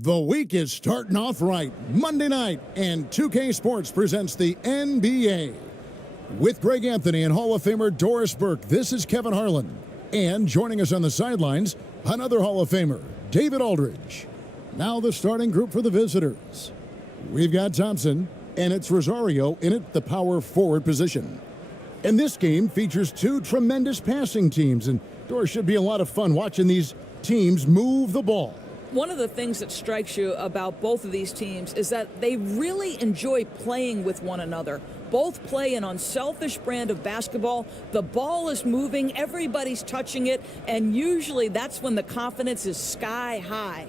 The week is starting off right. Monday night, and 2K Sports presents the NBA. With Greg Anthony and Hall of Famer Doris Burke, this is Kevin Harlan. And joining us on the sidelines, another Hall of Famer, David Aldridge. Now the starting group for the visitors. We've got Thompson, and it's Rosario in at the power forward position. And this game features two tremendous passing teams, and Doris, should be a lot of fun watching these teams move the ball. One of the things that strikes you about both of these teams is that they really enjoy playing with one another. Both play an unselfish brand of basketball. The ball is moving, everybody's touching it, and usually that's when the confidence is sky high.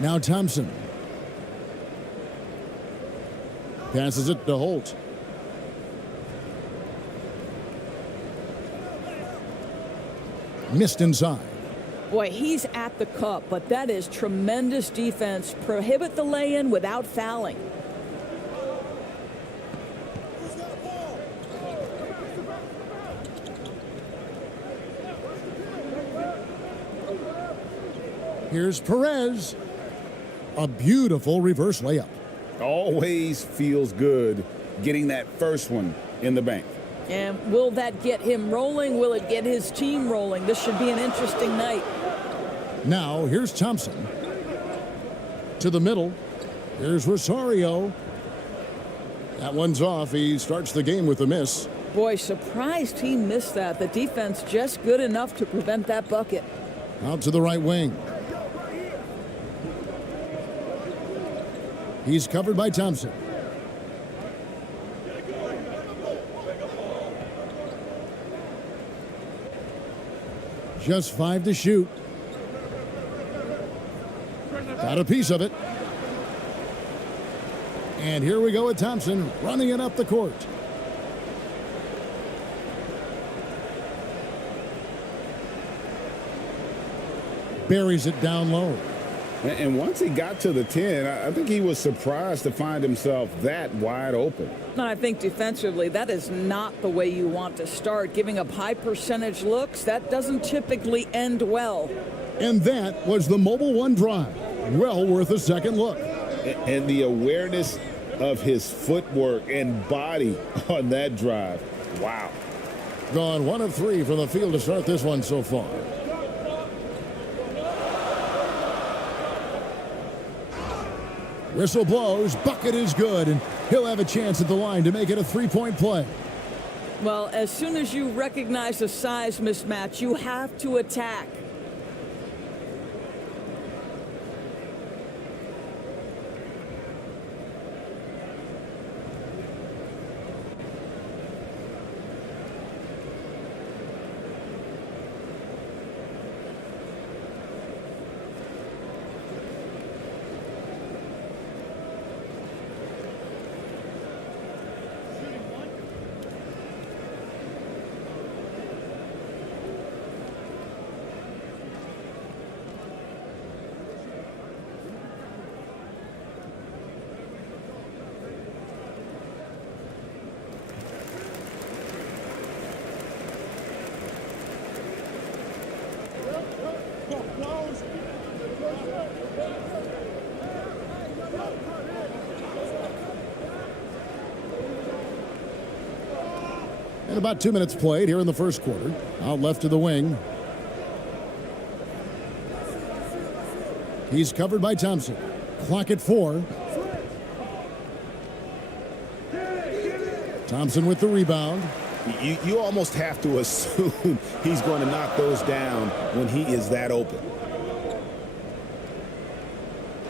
Now Thompson. Passes it to Holt. Missed inside. Boy, he's at the cup, but that is tremendous defense. Prohibit the lay-in without fouling. Here's Perez. A beautiful reverse layup. Always feels good getting that first one in the bank. And will that get him rolling? Will it get his team rolling? This should be an interesting night. Now, here's Thompson. To the middle. Here's Rosario. That one's off. He starts the game with a miss. Boy, surprised he missed that. The defense just good enough to prevent that bucket. Out to the right wing. He's covered by Thompson. Just 5 to shoot. Got a piece of it. And here we go with Thompson running it up the court. Buries it down low. And once he got to the 10, I think he was surprised to find himself that wide open. And I think defensively, that is not the way you want to start. Giving up high percentage looks, that doesn't typically end well. And that was the Mobile One drive. Well worth a second look. And the awareness of his footwork and body on that drive. Wow. Gone 1 of 3 from the field to start this one so far. Whistle blows, bucket is good, and he'll have a chance at the line to make it a 3-point play. Well, as soon as you recognize a size mismatch, you have to attack. And about 2 minutes played here in the first quarter. Out left to the wing. He's covered by Thompson. Clock at 4. Thompson with the rebound. You almost have to assume he's going to knock those down when he is that open.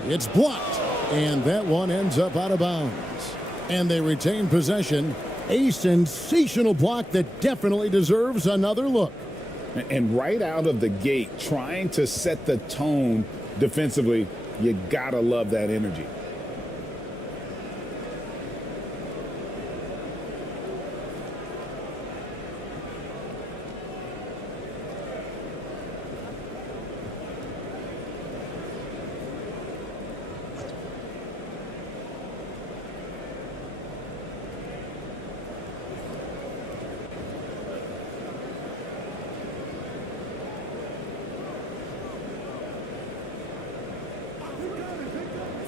It's blocked. And that one ends up out of bounds. And they retain possession. A sensational block that definitely deserves another look. And right out of the gate, trying to set the tone defensively, you gotta love that energy.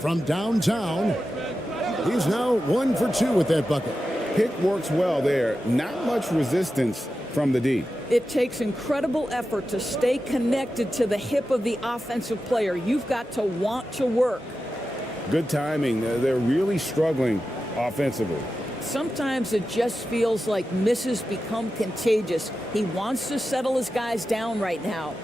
From downtown, he's now 1 for 2 with that bucket. Pick works well there. Not much resistance from the D. It takes incredible effort to stay connected to the hip of the offensive player. You've got to want to work. Good timing. They're really struggling offensively. Sometimes it just feels like misses become contagious. He wants to settle his guys down right now.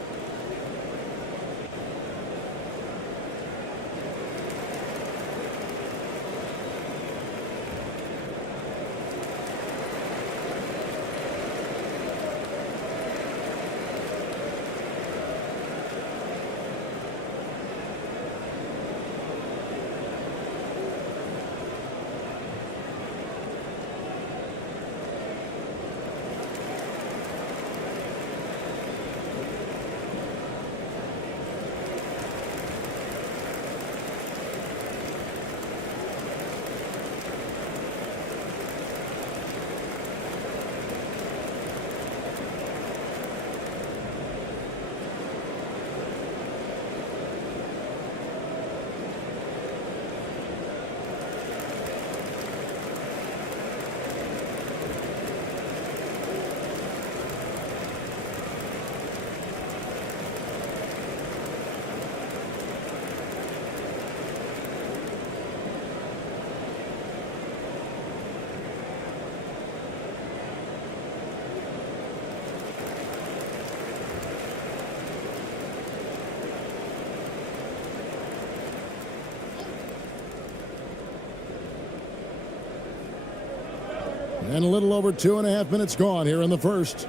And a little over 2.5 minutes gone here in the first.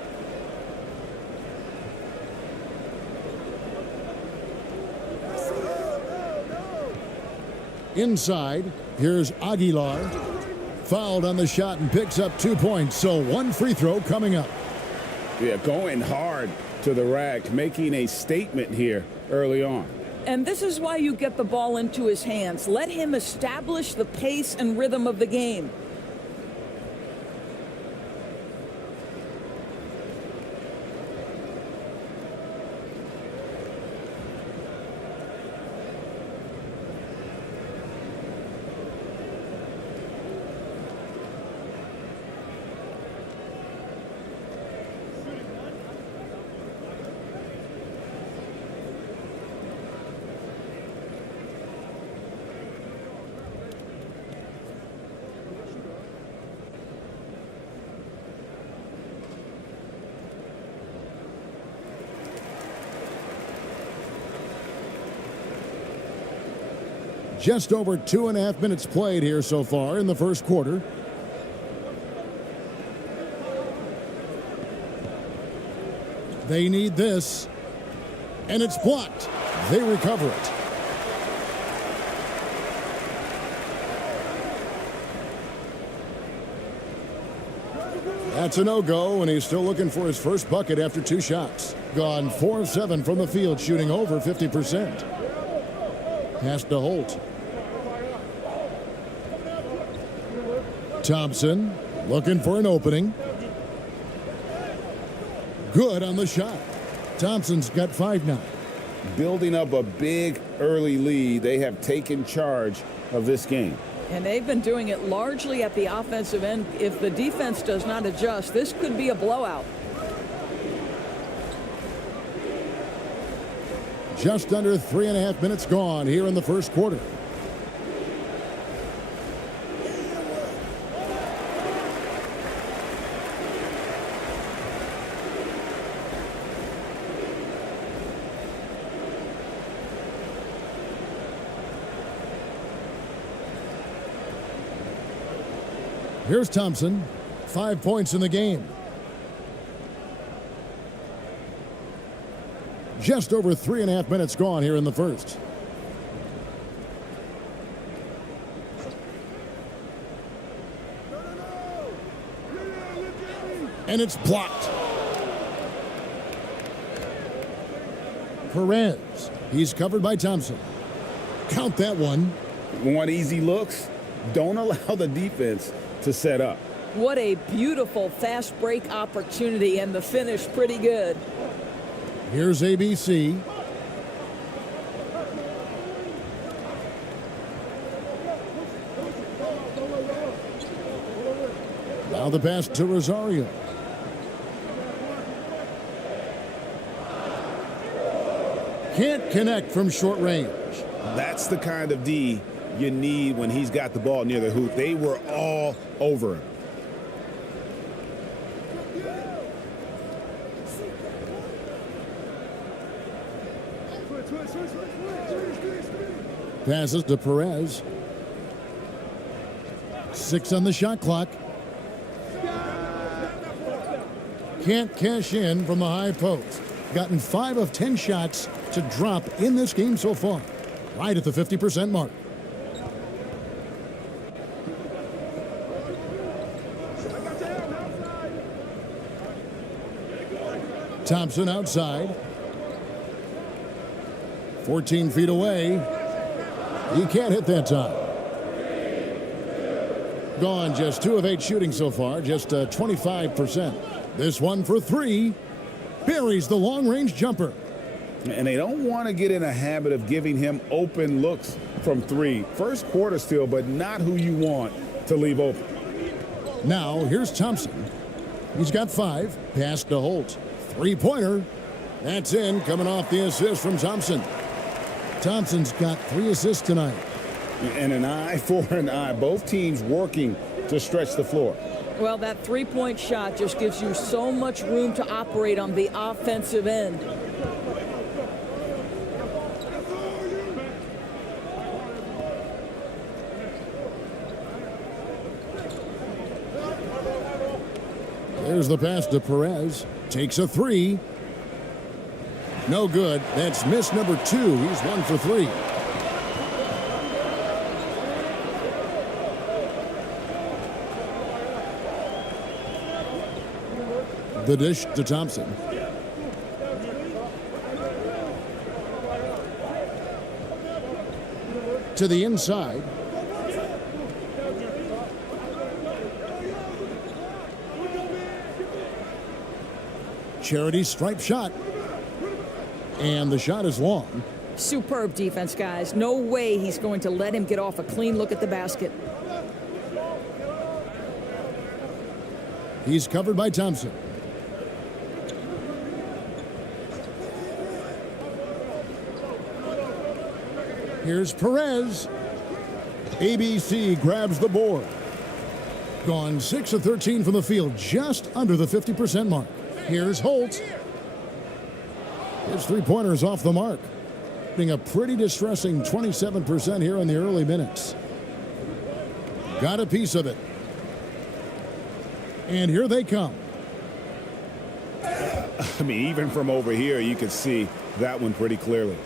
Inside, here's Aguilar. Fouled on the shot and picks up 2 points, so 1 free throw coming up. Yeah, going hard to the rack, making a statement here early on. And this is why you get the ball into his hands. Let him establish the pace and rhythm of the game. Just over 2.5 minutes played here so far in the first quarter. They need this, and it's blocked. They recover it. That's a no-go, and he's still looking for his first bucket after 2 shots. Gone 4 of 7 from the field, shooting over 50%. Pass to Holt. Thompson looking for an opening. Good on the shot. Thompson's got 5 now. Building up a big early lead. They have taken charge of this game. And they've been doing it largely at the offensive end. If the defense does not adjust, this could be a blowout. Just under 3.5 minutes gone here in the first quarter. Here's Thompson, 5 points in the game. Just over 3.5 minutes gone here in the first. And it's blocked. Perez, he's covered by Thompson. Count that one. Want easy looks? Don't allow the defense to set up. What a beautiful fast break opportunity, and the finish pretty good. Here's ABC. Now the pass to Rosario. Can't connect from short range. That's the kind of D you need when he's got the ball near the hoop. They were all over him. Passes to Perez. 6 on the shot clock. Can't cash in from the high post. Gotten 5 of 10 shots to drop in this game so far. Right at the 50% mark. Thompson outside. 14 feet away. He can't hit that time. Gone just 2 of 8 shooting so far, just 25%. This one for 3. Buries the long-range jumper. And they don't want to get in a habit of giving him open looks from 3. First quarter still, but not who you want to leave open. Now, here's Thompson. He's got 5. Pass to Holt. 3-pointer. That's in, coming off the assist from Thompson. Thompson's got 3 assists tonight. And an eye for an eye. Both teams working to stretch the floor. Well, that three-point shot just gives you so much room to operate on the offensive end. There's the pass to Perez. Takes a 3. No good. That's miss number 2. He's 1 for 3. The dish to Thompson. To the inside. Charity stripe shot. And the shot is long. Superb defense, guys. No way he's going to let him get off a clean look at the basket. He's covered by Thompson. Here's Perez. ABC grabs the board. Gone 6 of 13 from the field, just under the 50% mark. Here's Holt. His 3-pointer is off the mark. Being a pretty distressing 27% here in the early minutes. Got a piece of it. And here they come. I mean, even from over here, you can see that one pretty clearly.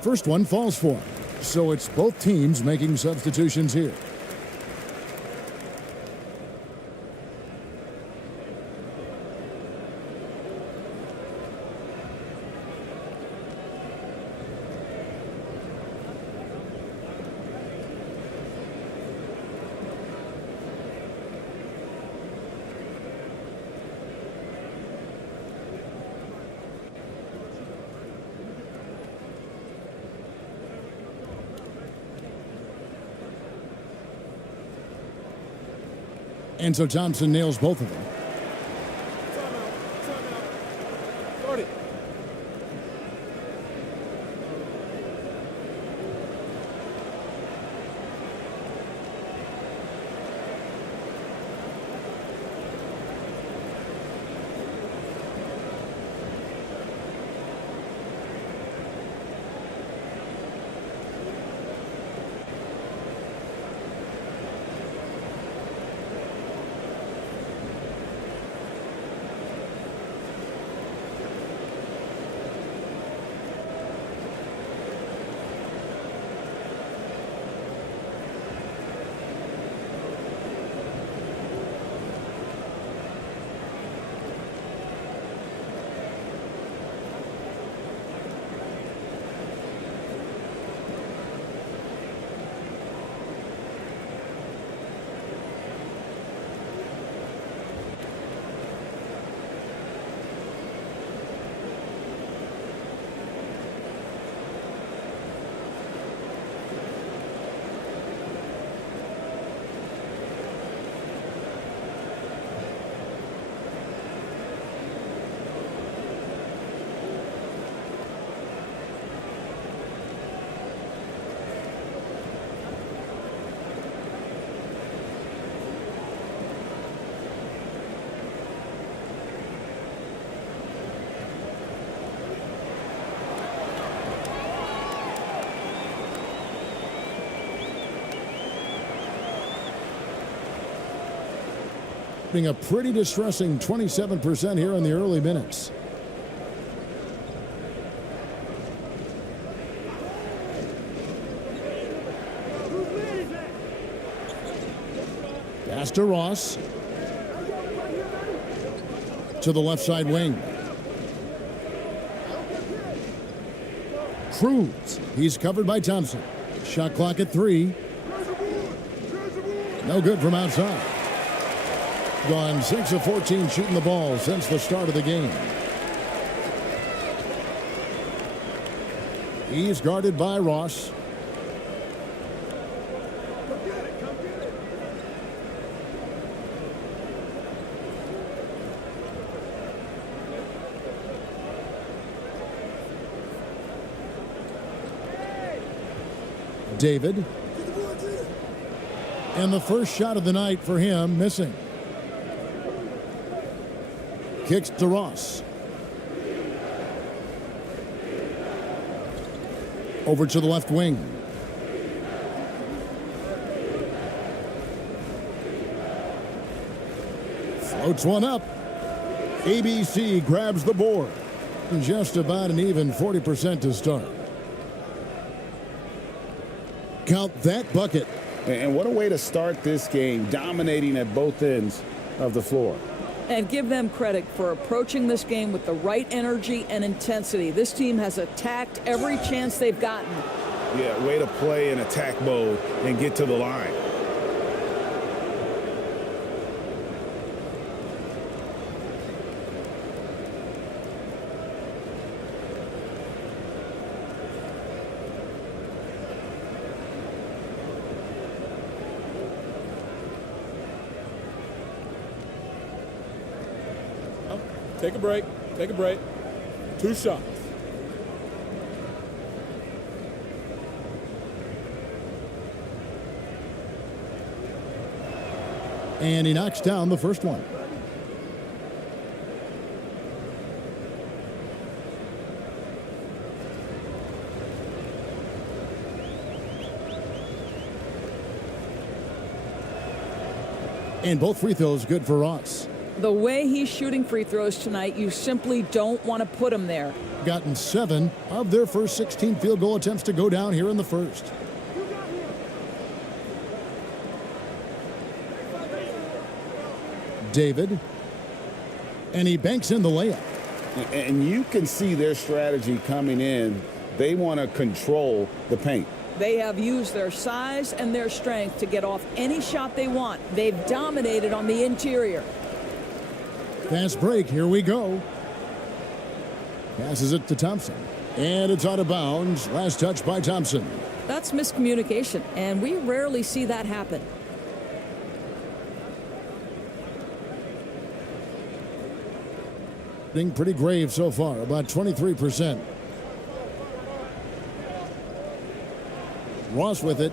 First one falls for him. So it's both teams making substitutions here. And so Thompson nails both of them. Shooting a pretty distressing 27% here in the early minutes. Pass to Ross. To the left side wing. Cruz. He's covered by Thompson. Shot clock at 3. No good from outside. Gone 6 of 14 shooting the ball since the start of the game. He's guarded by Ross. David. And the first shot of the night for him missing. Kicks to Ross. Over to the left wing. Floats one up. ABC grabs the board. Just about an even 40% to start. Count that bucket. And what a way to start this game, dominating at both ends of the floor. And give them credit for approaching this game with the right energy and intensity. This team has attacked every chance they've gotten. Yeah, way to play in attack mode and get to the line. Take a break. Take a break. 2 shots. And he knocks down the first one. And both free throws good for Ross. The way he's shooting free throws tonight, you simply don't want to put him there. Gotten 7 of their first 16 field goal attempts to go down here in the first. David. And he banks in the layup. And you can see their strategy coming in. They want to control the paint. They have used their size and their strength to get off any shot they want. They've dominated on the interior. Fast break, here we go. Passes it to Thompson. And it's out of bounds. Last touch by Thompson. That's miscommunication, and we rarely see that happen. Being pretty grave so far, about 23%. Ross with it.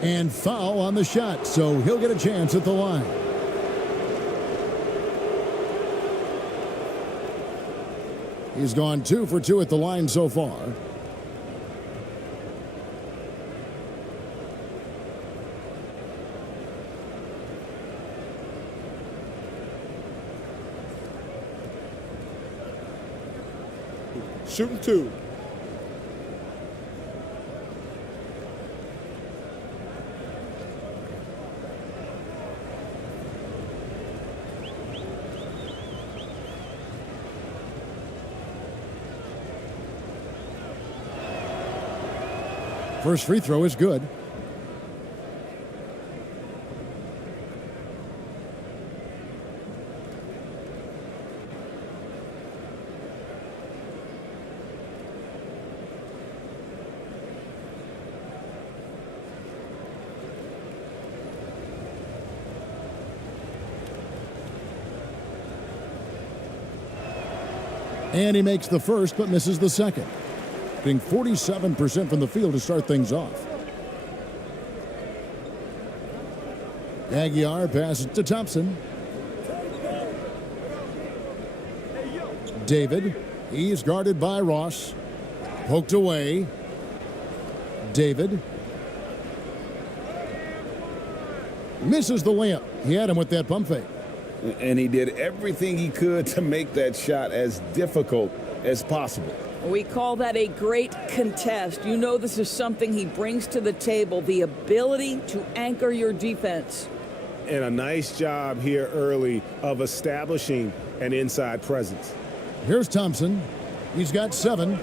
And foul on the shot, so he'll get a chance at the line. He's gone 2 for 2 at the line so far. Shooting 2. First free throw is good. And he makes the first but misses the second. Being 47% from the field to start things off. Aguiar passes to Thompson. David. He's guarded by Ross. Poked away. David. Misses the layup. He had him with that pump fake. And he did everything he could to make that shot as difficult as possible. We call that a great contest. You know this is something he brings to the table, the ability to anchor your defense. And a nice job here early of establishing an inside presence. Here's Thompson. He's got 7.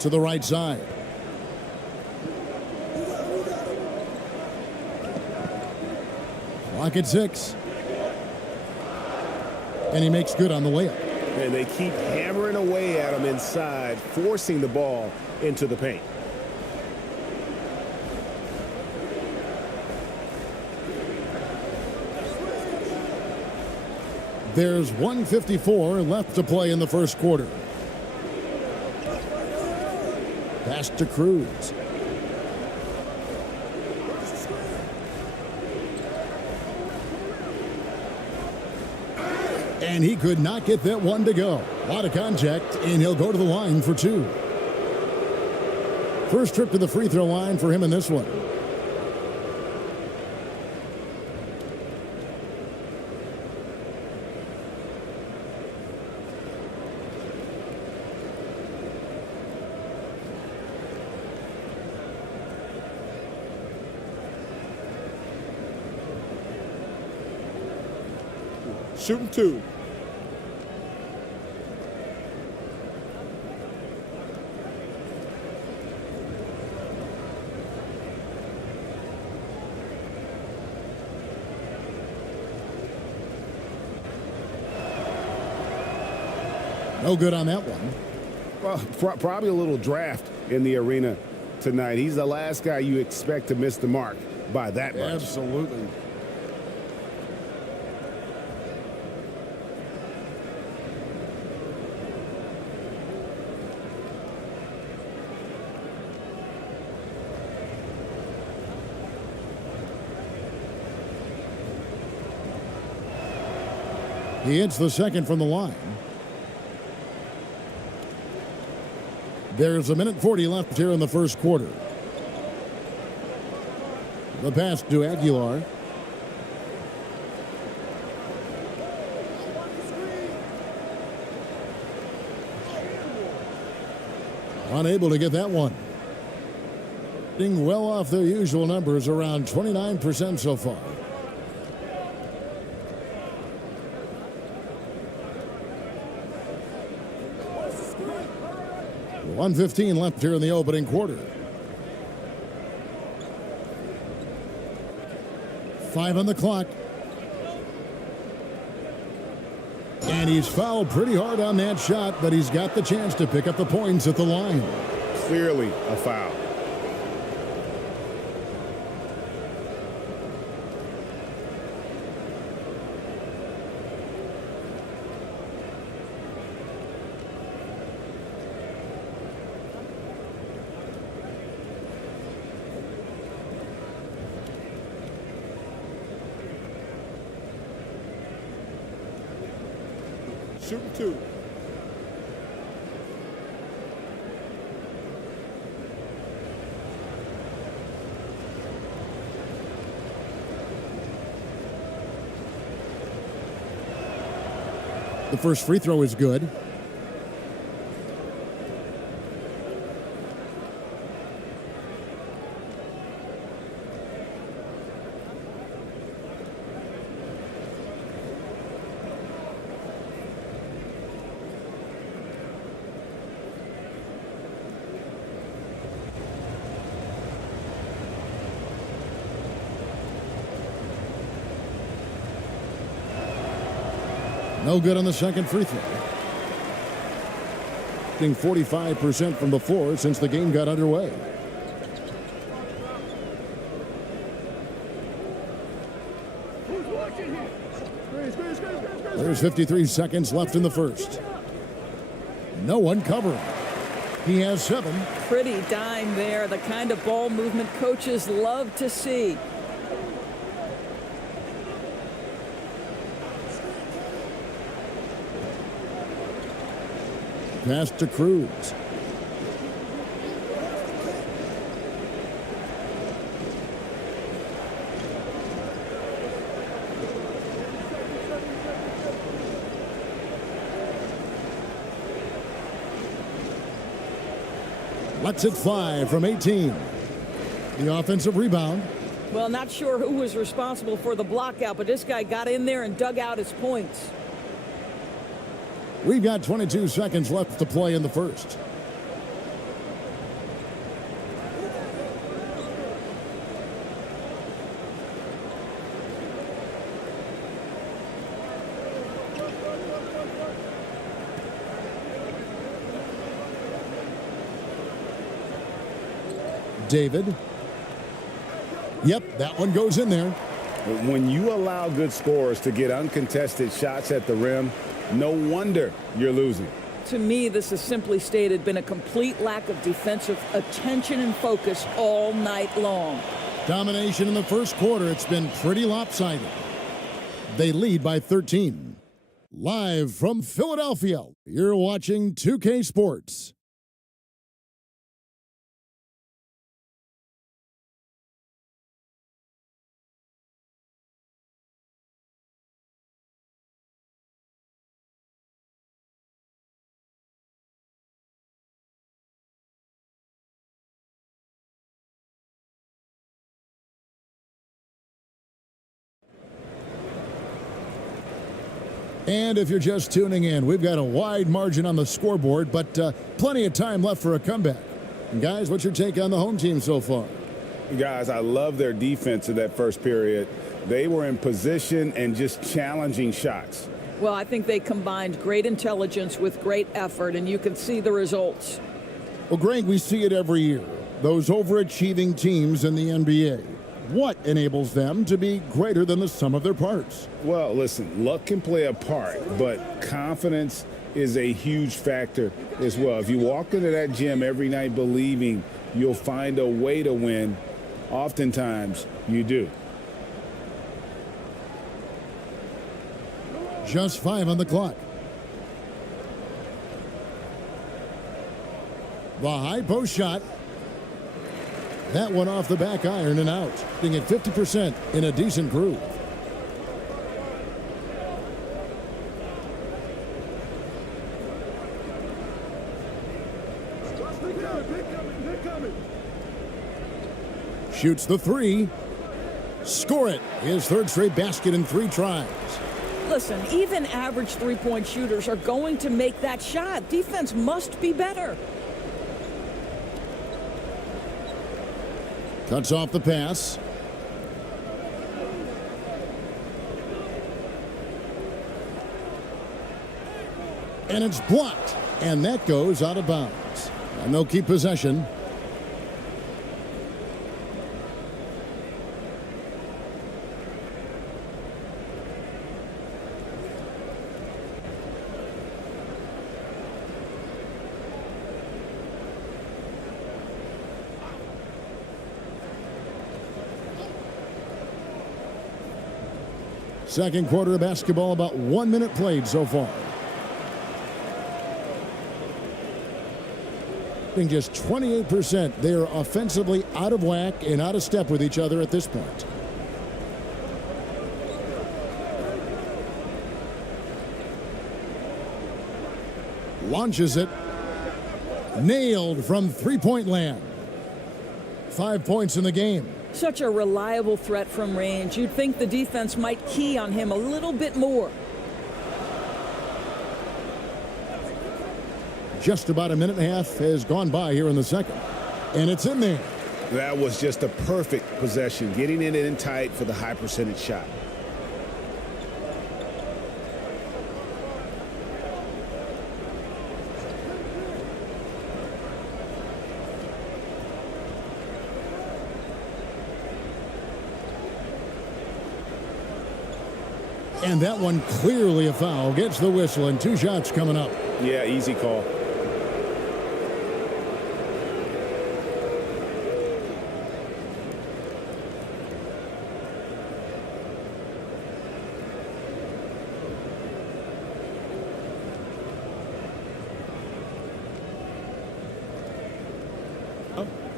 To the right side. Clock at 6. And he makes good on the layup. And they keep hammering away at him inside, forcing the ball into the paint. There's 1:54 left to play in the first quarter. Pass to Cruz. And he could not get that one to go. A lot of contact, and he'll go to the line for 2. First trip to the free throw line for him in this one. Shooting 2. No good on that one. Well, probably a little draft in the arena tonight. He's the last guy you expect to miss the mark by that much. Absolutely. He hits the second from the line. There's 1:40 left here in the first quarter. The pass to Aguilar. Unable to get that one. Being well off their usual numbers, around 29% so far. $1:15 left here in the opening quarter. 5 on the clock. And he's fouled pretty hard on that shot, but he's got the chance to pick up the points at the line. Clearly a foul. Shooting 2. The first free throw is good. No good on the second free throw. Shooting 45% from the floor since the game got underway. There's 53 seconds left in the first. No one covering. He has 7. Pretty dime there, the kind of ball movement coaches love to see. Pass to Cruz. Lets it fly from 18. The offensive rebound. Well, not sure who was responsible for the block out, but this guy got in there and dug out his points. We've got 22 seconds left to play in the first. David. Yep, that one goes in there. When you allow good scorers to get uncontested shots at the rim, no wonder you're losing. To me, this is simply stated been a complete lack of defensive attention and focus all night long. Domination in the first quarter. It's been pretty lopsided. They lead by 13. Live from Philadelphia, you're watching 2K Sports. And if you're just tuning in, we've got a wide margin on the scoreboard, but plenty of time left for a comeback. And guys, what's your take on the home team so far? Guys, I love their defense in that first period. They were in position and just challenging shots. Well, I think they combined great intelligence with great effort, and you can see the results. Well, Greg, we see it every year. Those overachieving teams in the NBA. What enables them to be greater than the sum of their parts? Well, listen, luck can play a part, but confidence is a huge factor as well. If you walk into that gym every night believing you'll find a way to win, oftentimes you do. Just 5 on the clock. The high post shot. That one off the back iron and out. Being at 50% in a decent groove. Shoots the 3. Score it. His third straight basket in 3 tries. Listen, even average three-point shooters are going to make that shot. Defense must be better. Cuts off the pass. And it's blocked. And that goes out of bounds. And they'll keep possession. Second quarter of basketball, about 1 minute played so far. In just 28%, they are offensively out of whack and out of step with each other at this point. Launches it. Nailed from three-point land. 5 points in the game. Such a reliable threat from range. You'd think the defense might key on him a little bit more. Just about a minute and a half has gone by here in the second. And it's in there. That was just a perfect possession, getting it in tight for the high percentage shot. And that one clearly a foul. Gets the whistle, and 2 shots coming up. Yeah, easy call.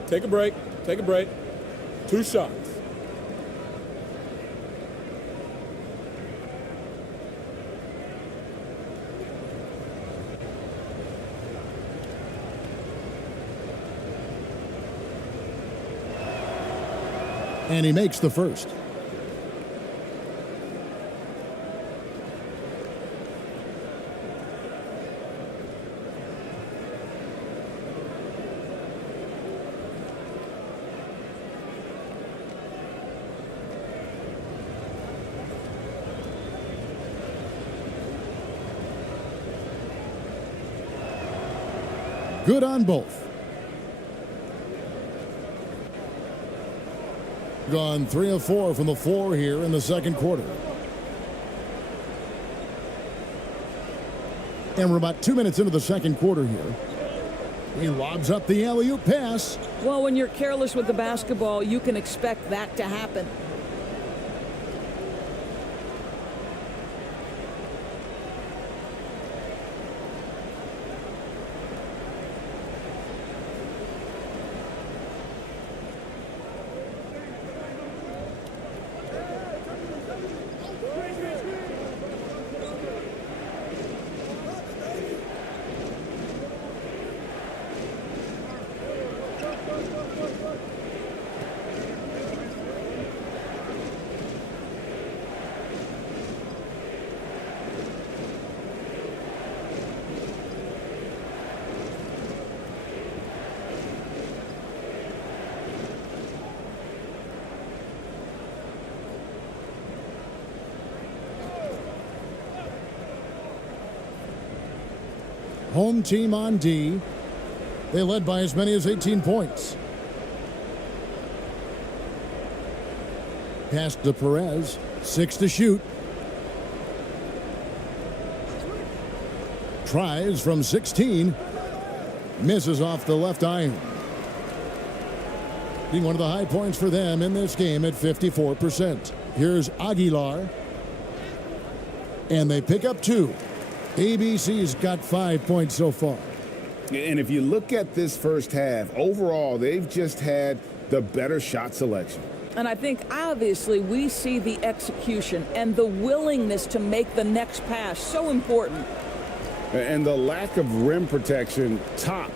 Take a break. Take a break. 2 shots. And he makes the first. Good on both. Gone 3 of 4 from the floor here in the second quarter. And we're about 2 minutes into the second quarter here. He lobs up the alley-oop pass. Well, when you're careless with the basketball, you can expect that to happen. Home team on D. They led by as many as 18 points. Pass to Perez. 6 to shoot. Tries from 16. Misses off the left iron. Being one of the high points for them in this game at 54%. Here's Aguilar. And they pick up 2. ABC's got 5 points so far. And if you look at this first half, overall, they've just had the better shot selection. And I think obviously we see the execution and the willingness to make the next pass so important. And the lack of rim protection, top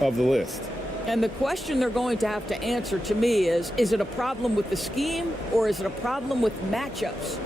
of the list. And the question they're going to have to answer to me is it a problem with the scheme or is it a problem with matchups?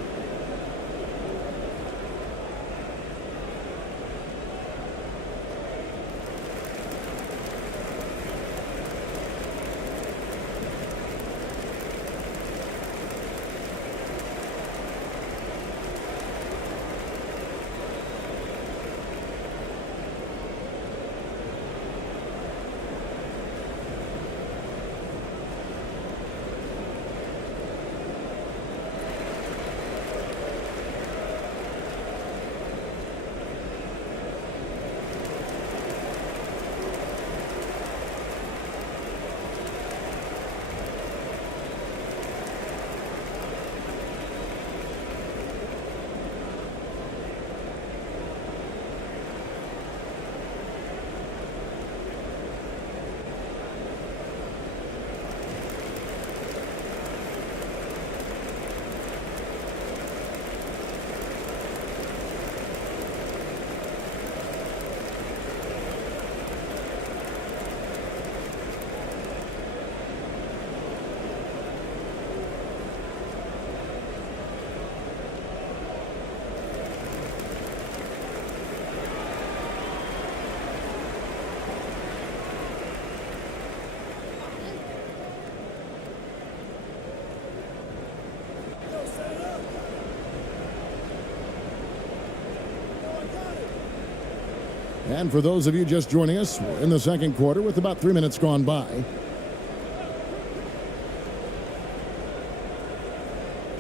And for those of you just joining us, we're in the second quarter with about 3 minutes gone by.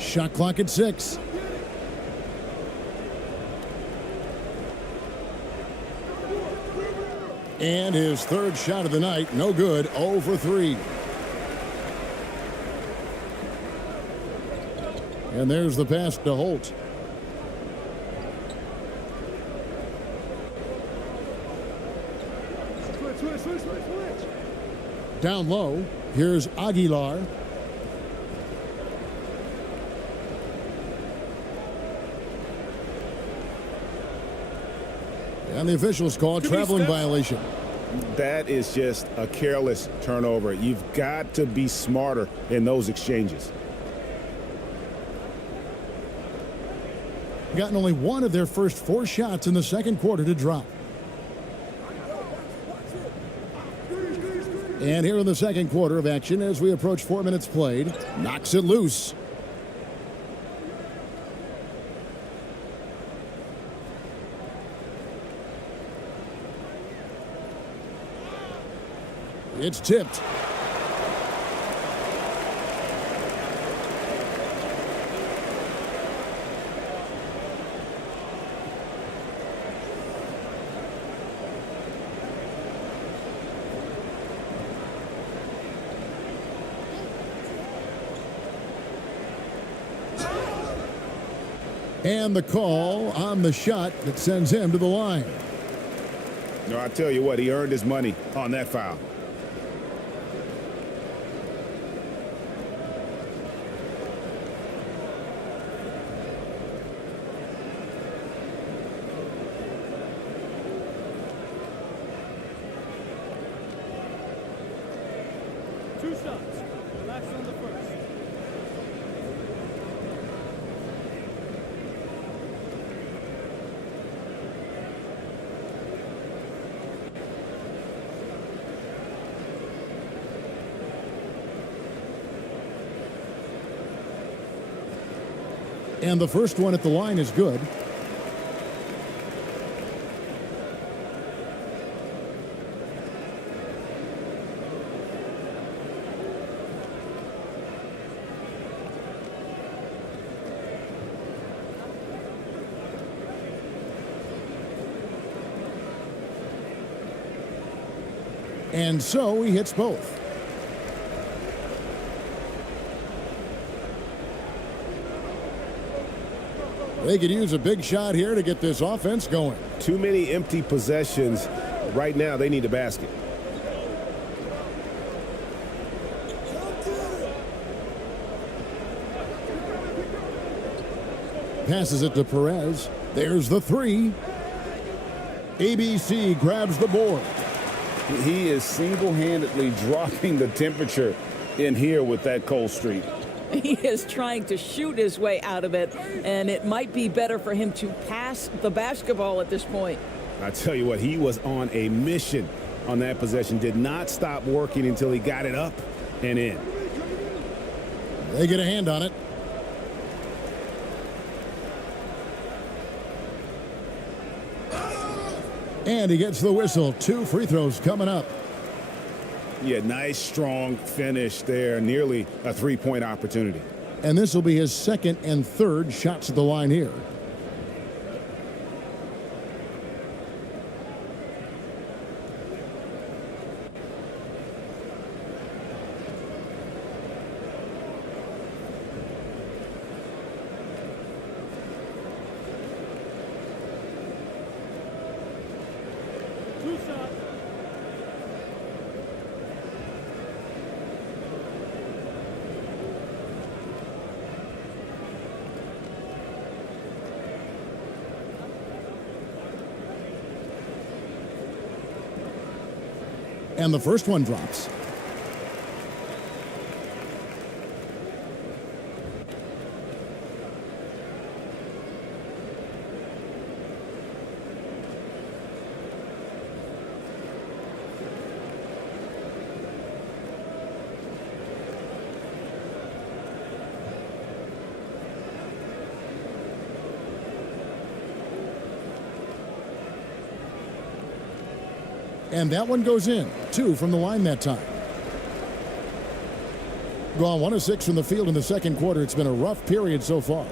Shot clock at 6. And his third shot of the night, no good, 0 for 3. And there's the pass to Holt. Down low, here's Aguilar. And the officials call traveling violation. That is just a careless turnover. You've got to be smarter in those exchanges. Gotten only one of their first 4 shots in the second quarter to drop. And here in the second quarter of action, as we approach 4 minutes played, knocks it loose. It's tipped. And the call on the shot that sends him to the line. No, I tell you what, he earned his money on that foul. Two shots. Relax on the first. And the first one at the line is good. And so he hits both. They could use a big shot here to get this offense going. Too many empty possessions. Right now, they need a basket. Passes it to Perez. There's the 3. ABC grabs the board. He is single-handedly dropping the temperature in here with that cold streak. He is trying to shoot his way out of it, and it might be better for him to pass the basketball at this point. I tell you what, he was on a mission on that possession. Did not stop working until he got it up and in. They get a hand on it. And he gets the whistle. 2 free throws coming up. Yeah, nice, strong finish there. Nearly a three-point opportunity. And this will be his second and third shots at the line here. Two shots. And the first one drops. And that one goes in. 2 from the line that time. Gone 1 of 6 from the field in the second quarter. It's been a rough period so far.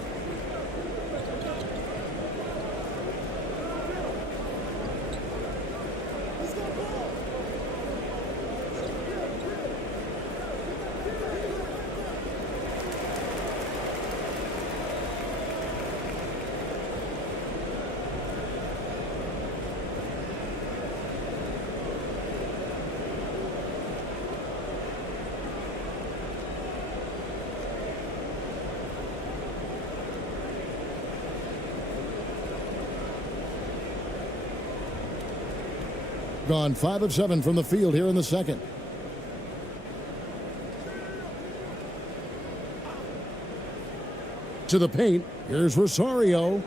Gone 5 of 7 from the field here in the second. To the paint. Here's Rosario.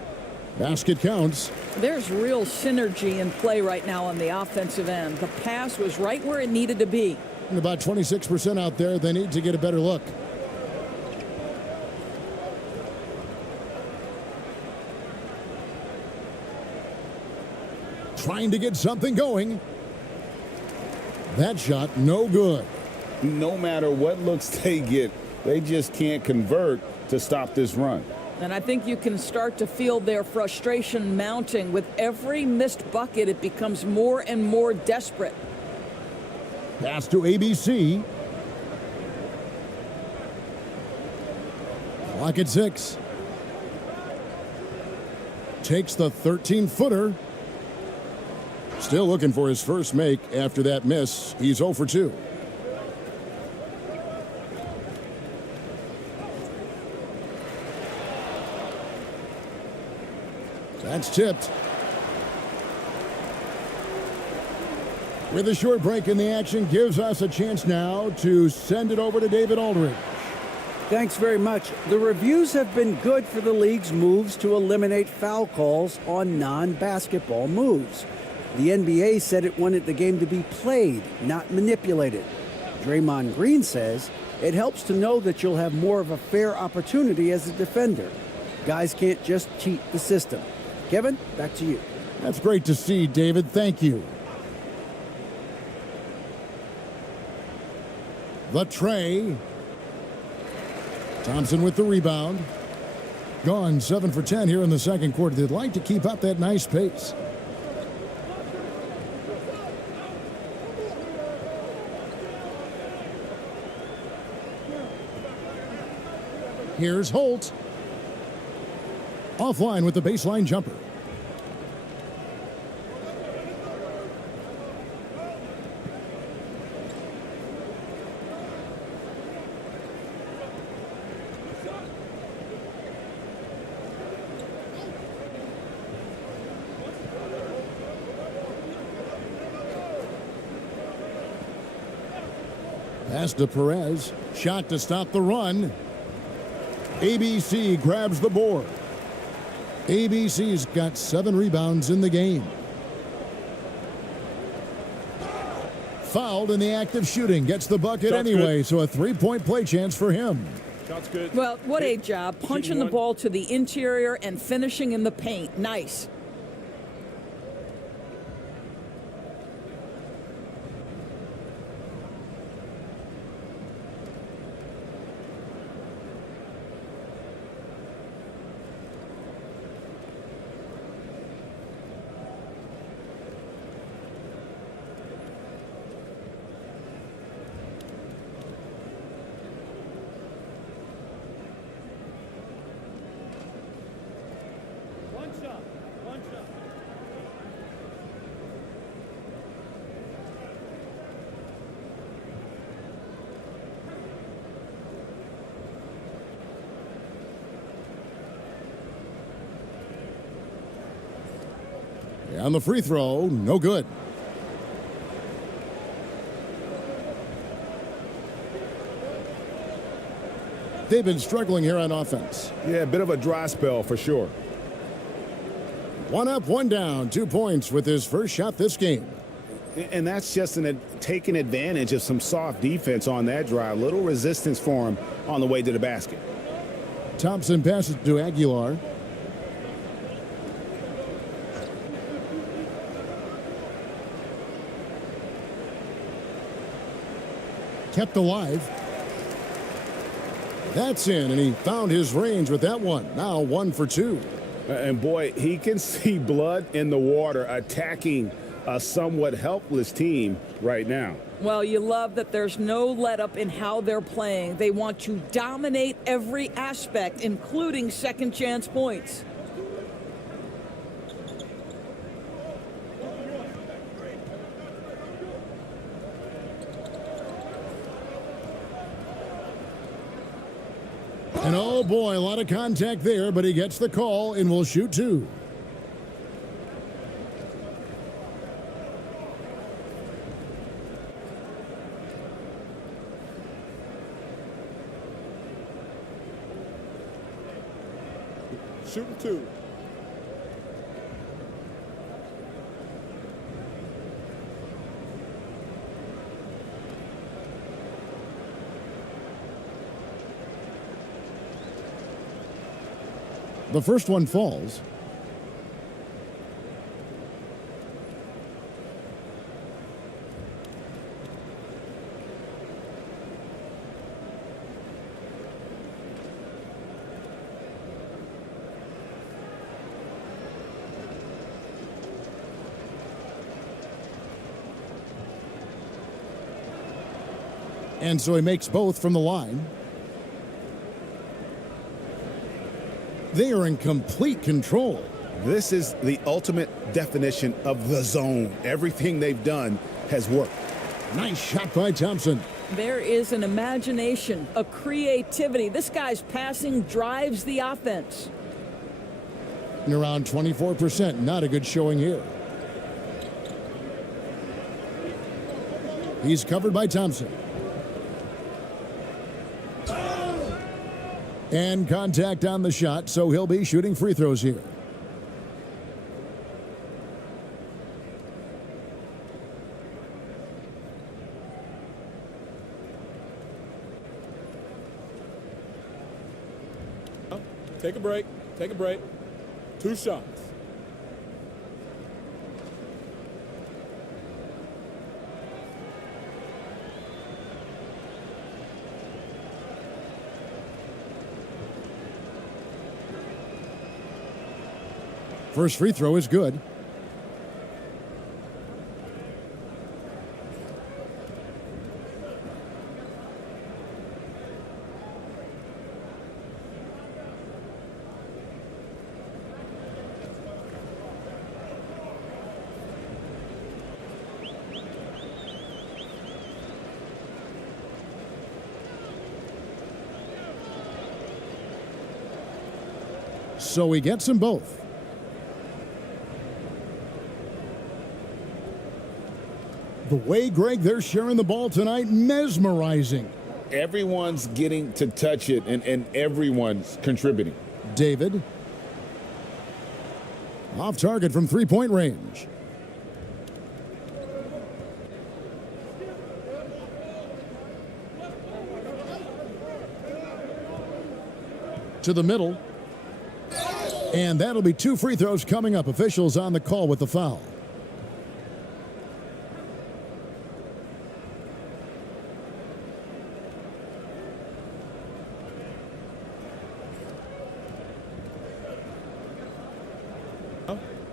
Basket counts. There's real synergy in play right now on the offensive end. The pass was right where it needed to be. And about 26% out there. They need to get a better look. Trying to get something going. That shot, no good. No matter what looks they get, they just can't convert to stop this run. And I think you can start to feel their frustration mounting. With every missed bucket, it becomes more and more desperate. Pass to ABC. Clock at 6. Takes the 13-footer. Still looking for his first make after that miss. He's 0 for 2. That's tipped. With a short break in the action, gives us a chance now to send it over to David Aldridge. Thanks very much. The reviews have been good for the league's moves to eliminate foul calls on non-basketball moves. The NBA said it wanted the game to be played, not manipulated. Draymond Green says it helps to know that you'll have more of a fair opportunity as a defender. Guys can't just cheat the system. Kevin, back to you. That's great to see, David. Thank you. The tray. Thompson with the rebound. Gone 7 for 10 here in the second quarter. They'd like to keep up that nice pace. Here's Holt. Offline with the baseline jumper. Pass to Perez. Shot to stop the run. ABC grabs the board. ABC's got 7 rebounds in the game. Fouled in the act of shooting. Gets the bucket anyway, so a 3-point play chance for him. Shot's good. Well, what a job. Punching the one. ball to the interior and finishing in the paint. Nice. On the free throw, no good. They've been struggling here on offense. Yeah, a bit of a dry spell for sure. 1 up, 1 down, 2 points with his first shot this game. And that's just taking advantage of some soft defense on that drive. Little resistance for him on the way to the basket. Thompson passes to Aguilar. Kept alive. That's in, and he found his range with that one. Now 1 for 2. And boy, he can see blood in the water attacking a somewhat helpless team right now. Well, you love that there's no let-up in how they're playing. They want to dominate every aspect, including second-chance points. And oh boy, a lot of contact there, but he gets the call and will shoot two. Shooting two. The first one falls. And so he makes both from the line. They are in complete control. This is the ultimate definition of the zone. Everything they've done has worked. Nice shot by Thompson. There is an imagination, a creativity. This guy's passing drives the offense. And around 24%. Not a good showing here. He's covered by Thompson. And contact on the shot, so he'll be shooting free throws here. Take a break. Take a break. Two shots. First free throw is good. So he gets them both. The way, Greg, they're sharing the ball tonight, mesmerizing. Everyone's getting to touch it, and everyone's contributing. David. Off target from three-point range. To the middle. And that'll be two free throws coming up. Officials on the call with the foul.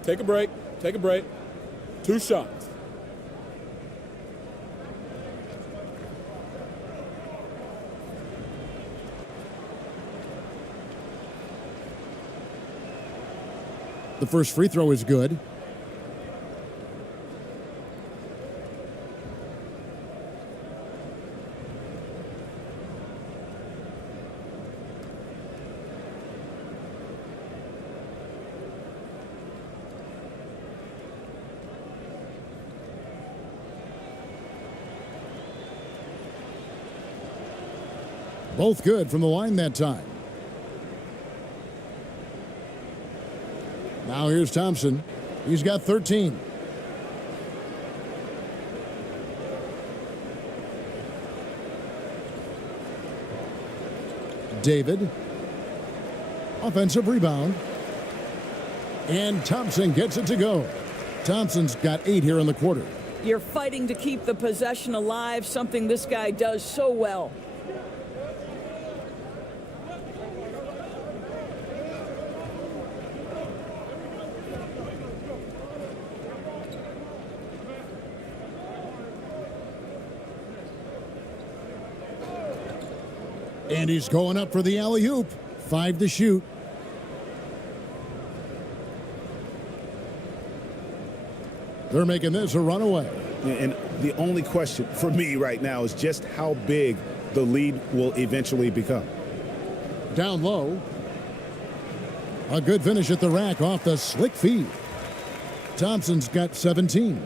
Take a break. Take a break. Two shots. The first free throw is good. Both good from the line that time. Now here's Thompson. He's got 13. David. Offensive rebound. And Thompson gets it to go. Thompson's got 8 here in the quarter. You're fighting to keep the possession alive, something this guy does so well. And he's going up for the alley-oop. 5 to shoot. They're making this a runaway. And the only question for me right now is just how big the lead will eventually become. Down low. A good finish at the rack off the slick feed. Thompson's got 17.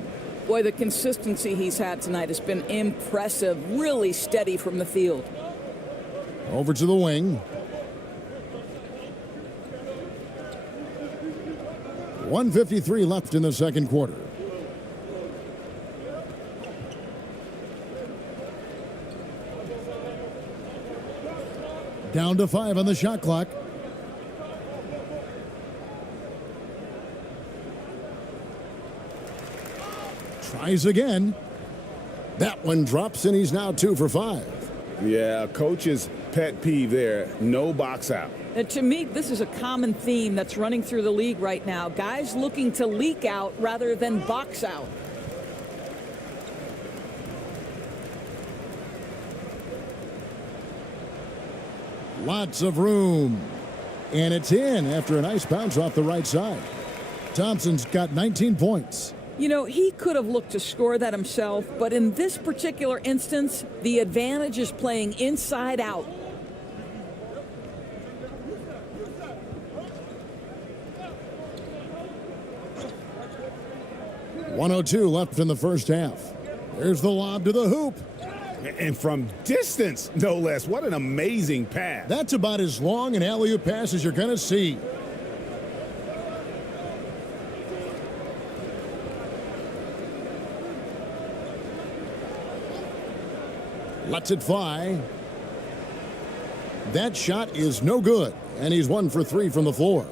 Boy, the consistency he's had tonight has been impressive. Really steady from the field. Over to the wing. 1:53 left in the second quarter. Down to 5 on the shot clock. Tries again. That one drops, and he's now 2 for 5. Yeah, coach's pet peeve there. No box out. And to me, this is a common theme that's running through the league right now. Guys looking to leak out rather than box out. Lots of room. And it's in after a nice bounce off the right side. Thompson's got 19 points. You know, he could have looked to score that himself, but in this particular instance, the advantage is playing inside out. .102 left in the first half. There's the lob to the hoop. And from distance, no less. What an amazing pass. That's about as long an alley-oop pass as you're going to see. Lets it fly. That shot is no good, and he's 1 for 3 from the floor.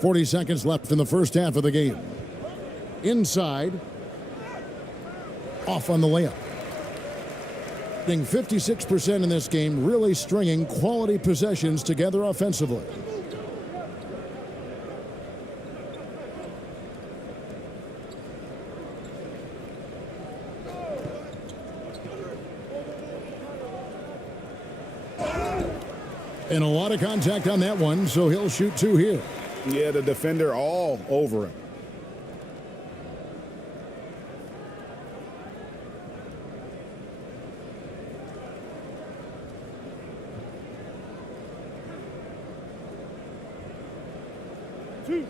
40 seconds left in the first half of the game. Inside. Off on the layup. Being 56% in this game, really stringing quality possessions together offensively. And a lot of contact on that one, so he'll shoot 2 here. Yeah, the defender all over him. Two.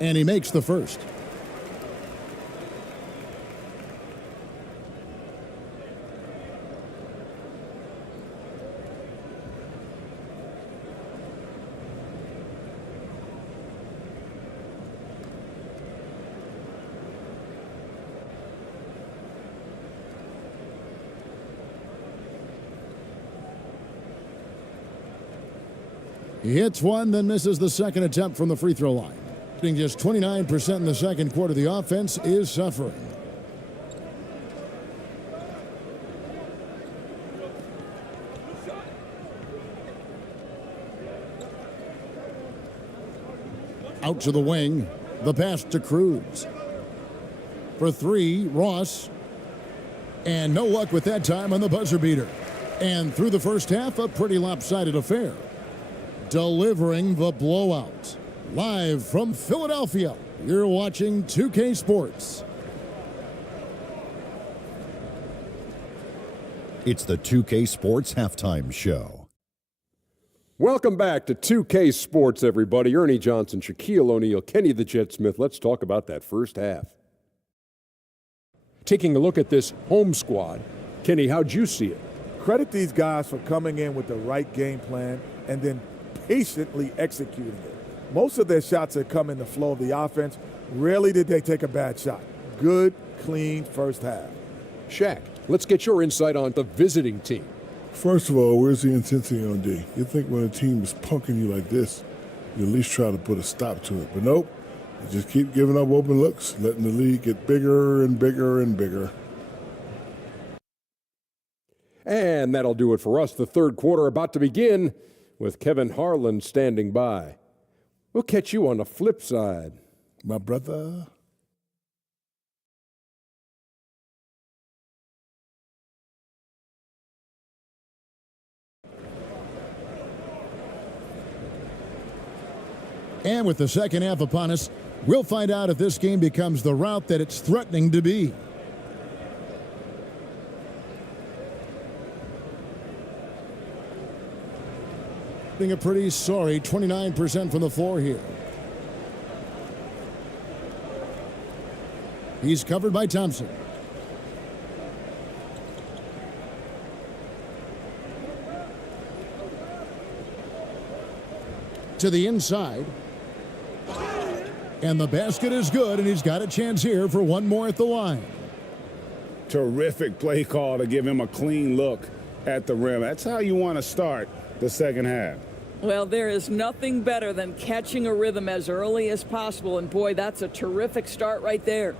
And he makes the first. He hits one, then misses the second attempt from the free throw line. Shooting just 29% in the second quarter. The offense is suffering. Out to the wing. The pass to Cruz. For 3, Ross. And no luck with that time on the buzzer beater. And through the first half, a pretty lopsided affair. Delivering the blowout. Live from Philadelphia, you're watching 2K Sports. It's the 2K Sports Halftime Show. Welcome back to 2K Sports, everybody. Ernie Johnson, Shaquille O'Neal, Kenny the Jet Smith. Let's talk about that first half. Taking a look at this home squad, Kenny, how'd you see it? Credit these guys for coming in with the right game plan and then patiently executing it. Most of their shots have come in the flow of the offense. Rarely did they take a bad shot. Good, clean first half. Shaq, let's get your insight on the visiting team. First of all, where's the intensity on D? You think when a team is punking you like this, you at least try to put a stop to it. But nope, You just keep giving up open looks, letting the lead get bigger and bigger and bigger. And that'll do it for us. The third quarter about to begin with Kevin Harlan standing by. We'll catch you on the flip side. My brother. And with the second half upon us, we'll find out if this game becomes the route that it's threatening to be. Being a pretty sorry 29% from the floor here. He's covered by Thompson. To the inside. And the basket is good, and he's got a chance here for one more at the line. Terrific play call to give him a clean look at the rim. That's how you want to start the second half. Well, there is nothing better than catching a rhythm as early as possible, and boy, that's a terrific start right there.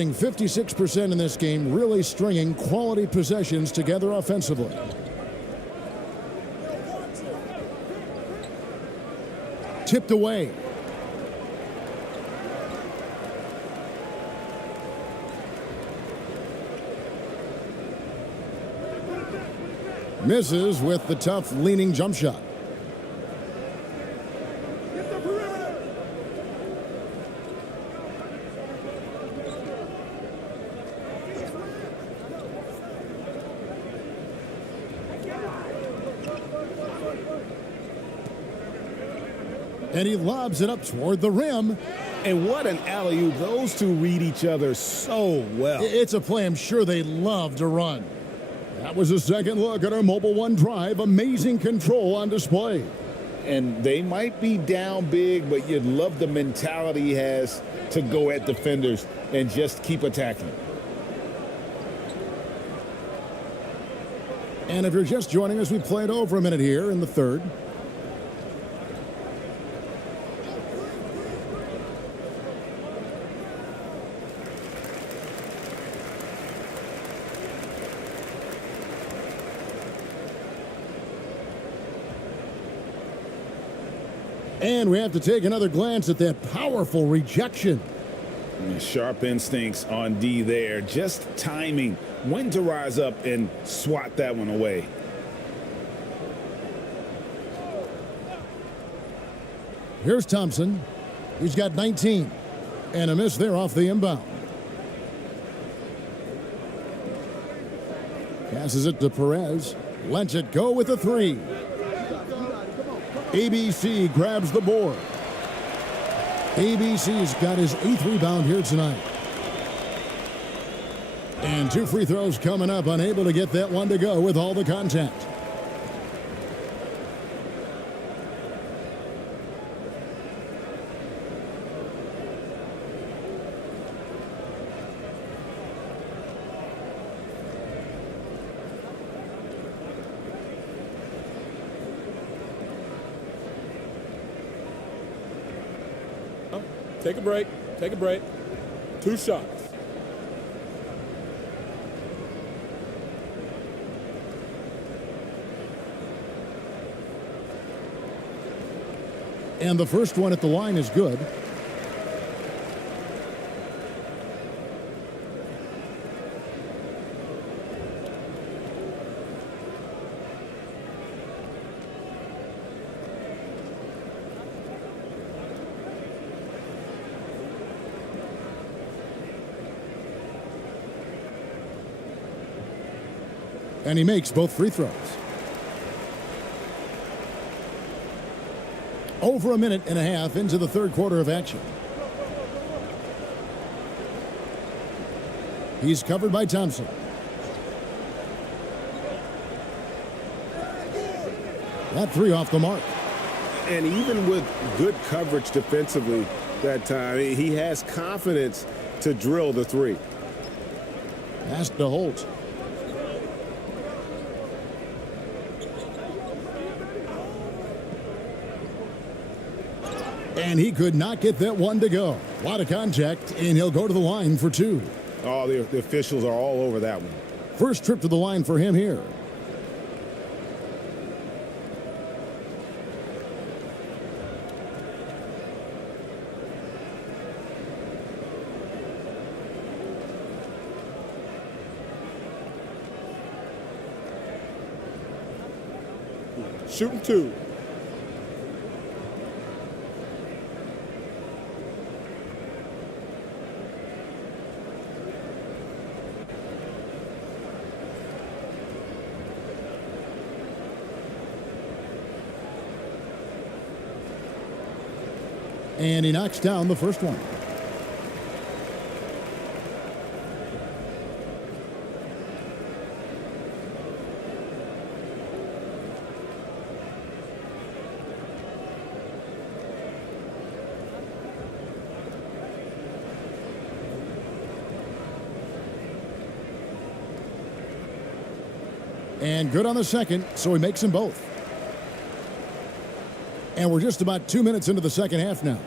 Shooting 56% in this game, really stringing quality possessions together offensively. Tipped away. Misses with the tough leaning jump shot. And he lobs it up toward the rim. And what an alley-oop. Those two read each other so well. It's a play I'm sure they love to run. That was a second look at our Mobile One drive. Amazing control on display. And they might be down big, but you'd love the mentality he has to go at defenders and just keep attacking. And if you're just joining us, we played over a minute here in the third. And we have to take another glance at that powerful rejection. Sharp instincts on D there. Just timing when to rise up and swat that one away. Here's Thompson. He's got 19. And a miss there off the inbound. Passes it to Perez. Lets it go with a three. ABC grabs the board. ABC's got his 8th rebound here tonight. And 2 free throws coming up, unable to get that one to go with all the contact. Take a break. Take a break. 2 shots. And the first one at the line is good. And he makes both free throws. Over a minute and a half into the third quarter of action. He's covered by Thompson. That three off the mark. And even with good coverage defensively that time, he has confidence to drill the three. Pass to Holt. And he could not get that one to go. A lot of contact, and he'll go to the line for 2. Oh, the officials are all over that one. First trip to the line for him here. Shooting 2. And he knocks down the first one. And good on the second, so he makes them both. And we're just about 2 minutes into the second half now.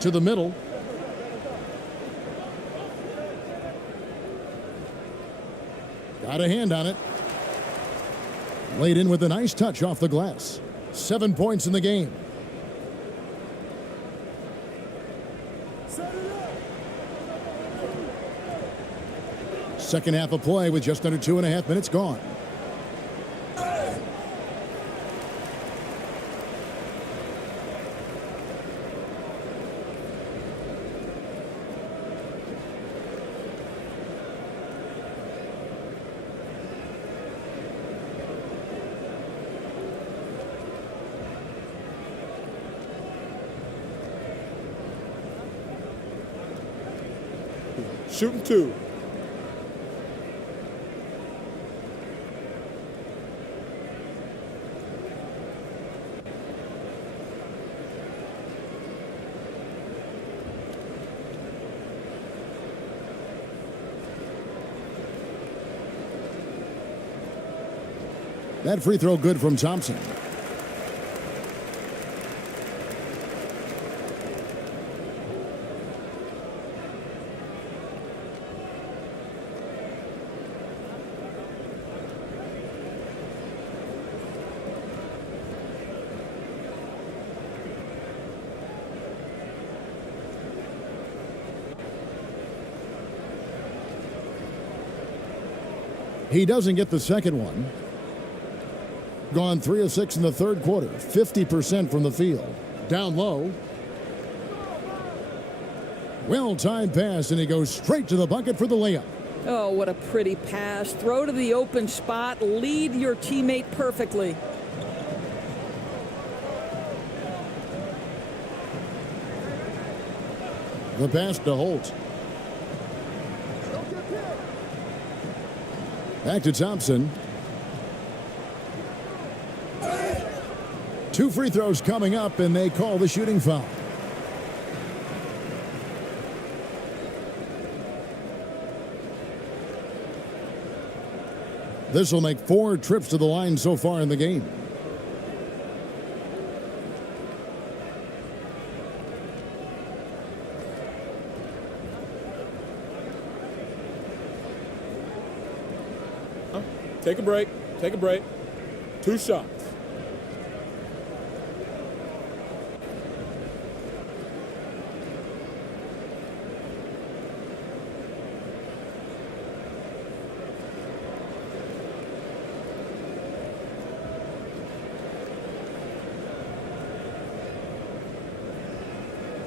To the middle. Got a hand on it. Laid in with a nice touch off the glass. 7 points in the game. Second half of play with just under 2.5 minutes gone. Shooting 2. That free throw good from Thompson. He doesn't get the second one. Gone 3 of 6 in the third quarter. 50% from the field. Down low. Well-timed pass, and he goes straight to the bucket for the layup. Oh, what a pretty pass. Throw to the open spot. Lead your teammate perfectly. The pass to Holt. Back to Thompson. 2 free throws coming up, and they call the shooting foul. This will make 4 trips to the line so far in the game. Take a break. Take a break. 2 shots.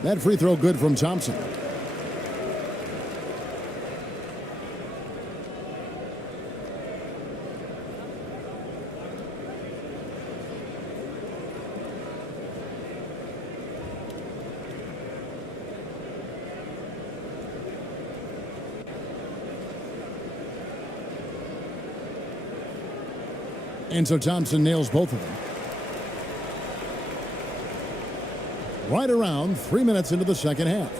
That free throw good from Thompson. And so Thompson nails both of them. Right around 3 minutes into the second half.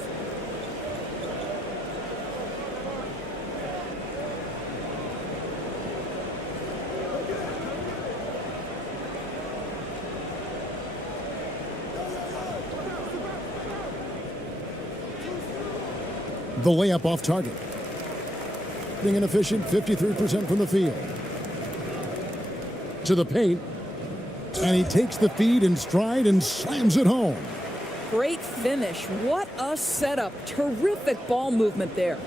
The layup off target. Being an efficient 53% from the field. To the paint. And he takes the feed in stride and slams it home. Great finish. What a setup. Terrific ball movement there.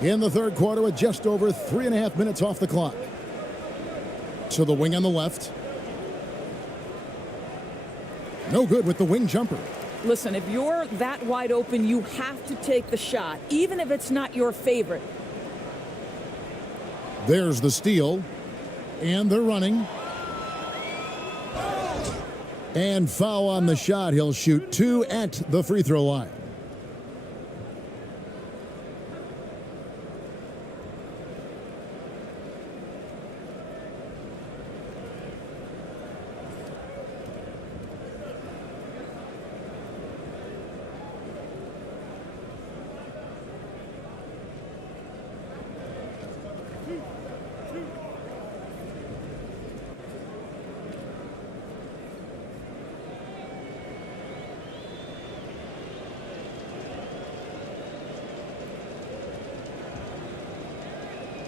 In the third quarter with just over 3.5 minutes off the clock. To the wing on the left. No good with the wing jumper. Listen, if you're that wide open, you have to take the shot, even if it's not your favorite. There's the steal. And they're running. And foul on the shot. He'll shoot 2 at the free throw line.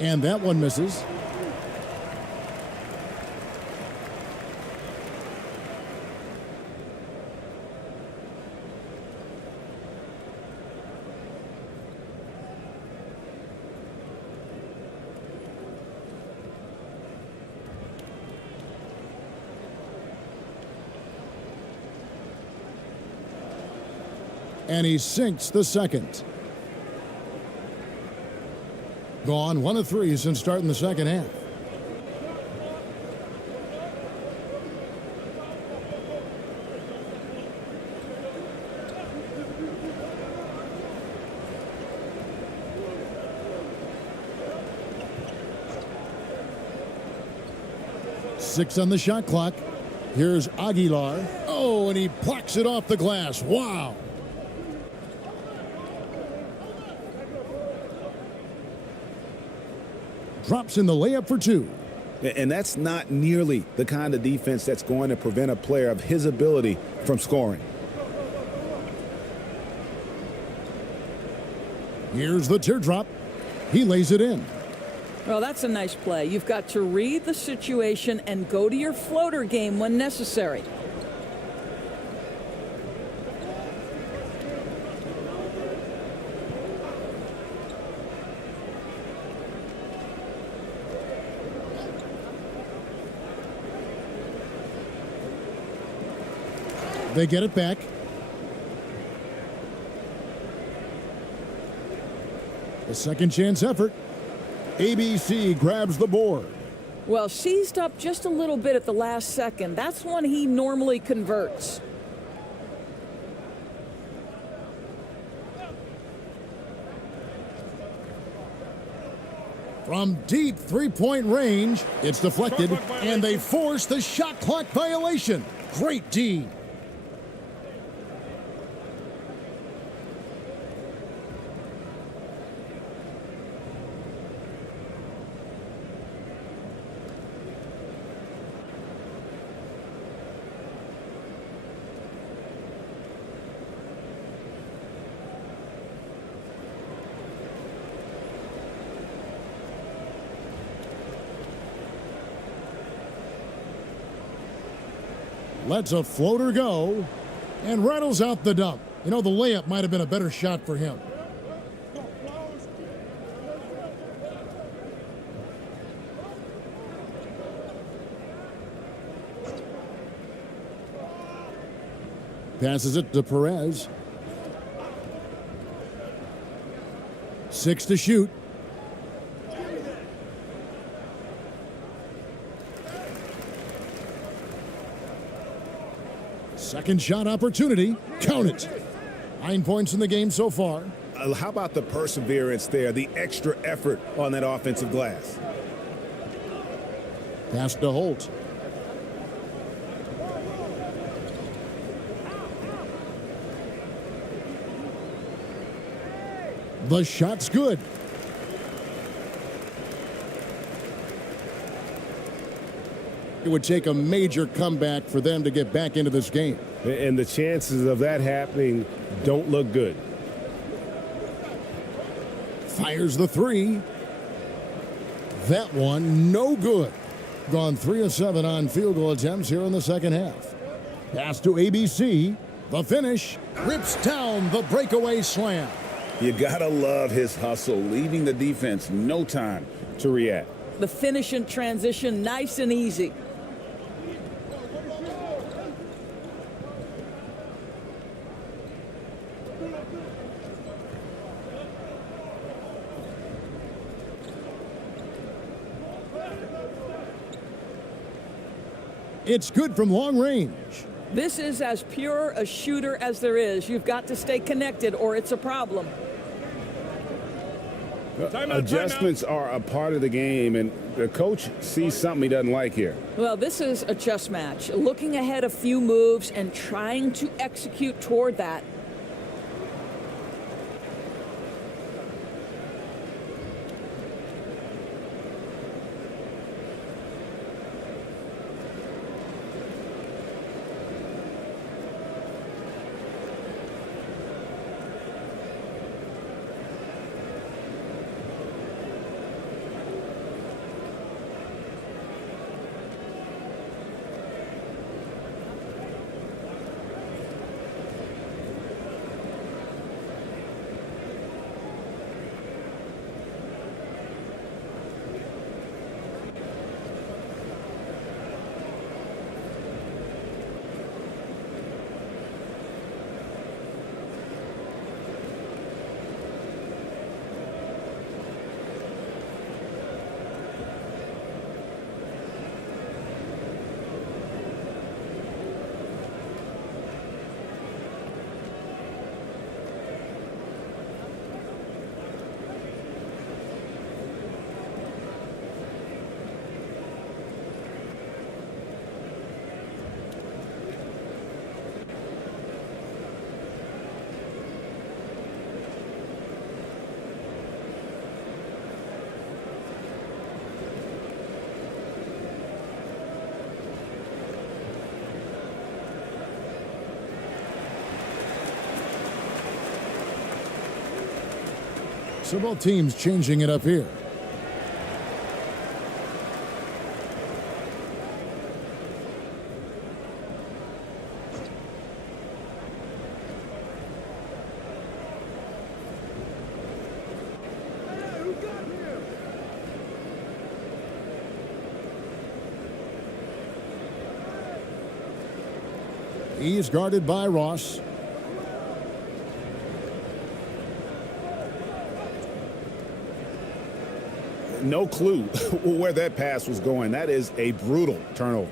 And that one misses. And he sinks the second. Gone 1 of 3 since starting the second half. Six on the shot clock. Here's Aguilar. Oh, and he plucks it off the glass. Wow. Drops in the layup for 2. And that's not nearly the kind of defense that's going to prevent a player of his ability from scoring. Here's the teardrop. He lays it in. Well, that's a nice play. You've got to read the situation and go to your floater game when necessary. They get it back. A second chance effort. ABC grabs the board. Well, seized up just a little bit at the last second. That's when he normally converts. From deep three-point range, it's deflected, and they force the shot clock violation. Great D. lets a floater go and rattles out the dunk. You know, the layup might have been a better shot for him. Passes it to Perez. 6 to shoot. Second shot opportunity. Count it. 9 points in the game so far. How about the perseverance there, the extra effort on that offensive glass? Pass to Holt. The shot's good. It would take a major comeback for them to get back into this game. And the chances of that happening don't look good. Fires the three. That one, no good. Gone 3 of 7 on field goal attempts here in the second half. Pass to ABC. The finish. Rips down the breakaway slam. You gotta love his hustle, leaving the defense no time to react. The finish in transition, nice and easy. It's good from long range. This is as pure a shooter as there is. You've got to stay connected or it's a problem. Adjustments are a part of the game, and the coach sees something he doesn't like here. Well, this is a chess match. Looking ahead a few moves and trying to execute toward that. So both teams changing it up here. He's guarded by Ross. No clue where that pass was going. That is a brutal turnover.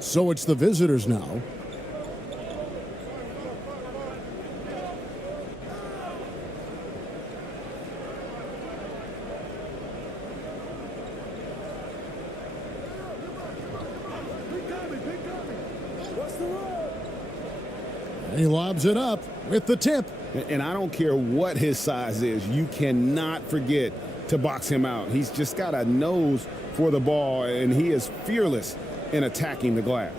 So it's the visitors now. He lobs it up with the tip. And I don't care what his size is, you cannot forget to box him out. He's just got a nose for the ball, and he is fearless in attacking the glass.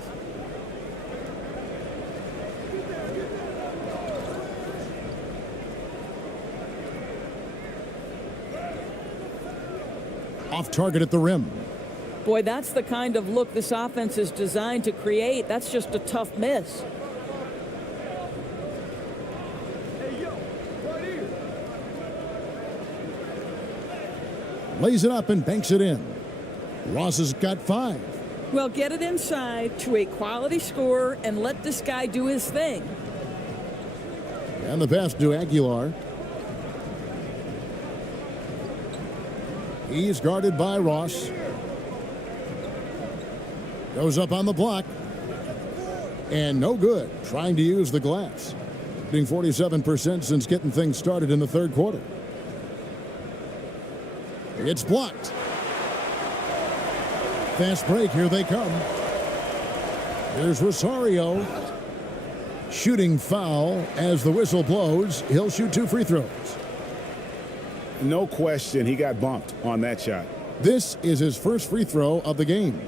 Off target at the rim. Boy, that's the kind of look this offense is designed to create. That's just a tough miss. Lays it up and banks it in. Ross has got 5. Well, get it inside to a quality scorer and let this guy do his thing. And the pass to Aguilar. He's guarded by Ross. Goes up on the block. And no good. Trying to use the glass. Shooting 47% since getting things started in the third quarter. It's blocked. Fast break. Here they come. Here's Rosario. Shooting foul as the whistle blows. He'll shoot 2 free throws. No question, he got bumped on that shot. This is his first free throw of the game.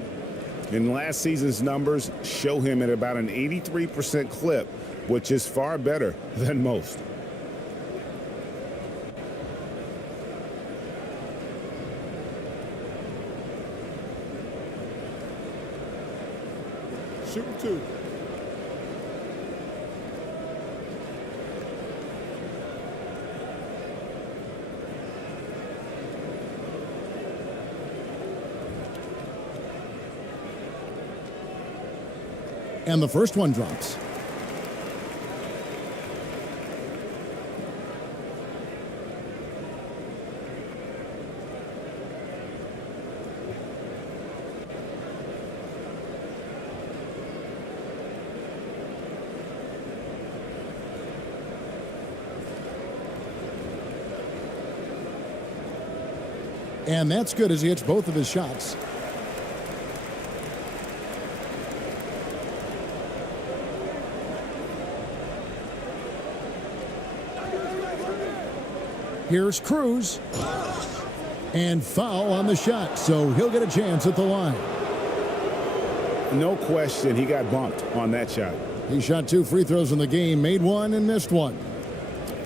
And last season's numbers show him at about an 83% clip, which is far better than most. Shooting 2. And the first one drops. And that's good as he hits both of his shots. Here's Cruz. And foul on the shot, so he'll get a chance at the line. No question, he got bumped on that shot. He shot 2 free throws in the game, made 1 and missed 1.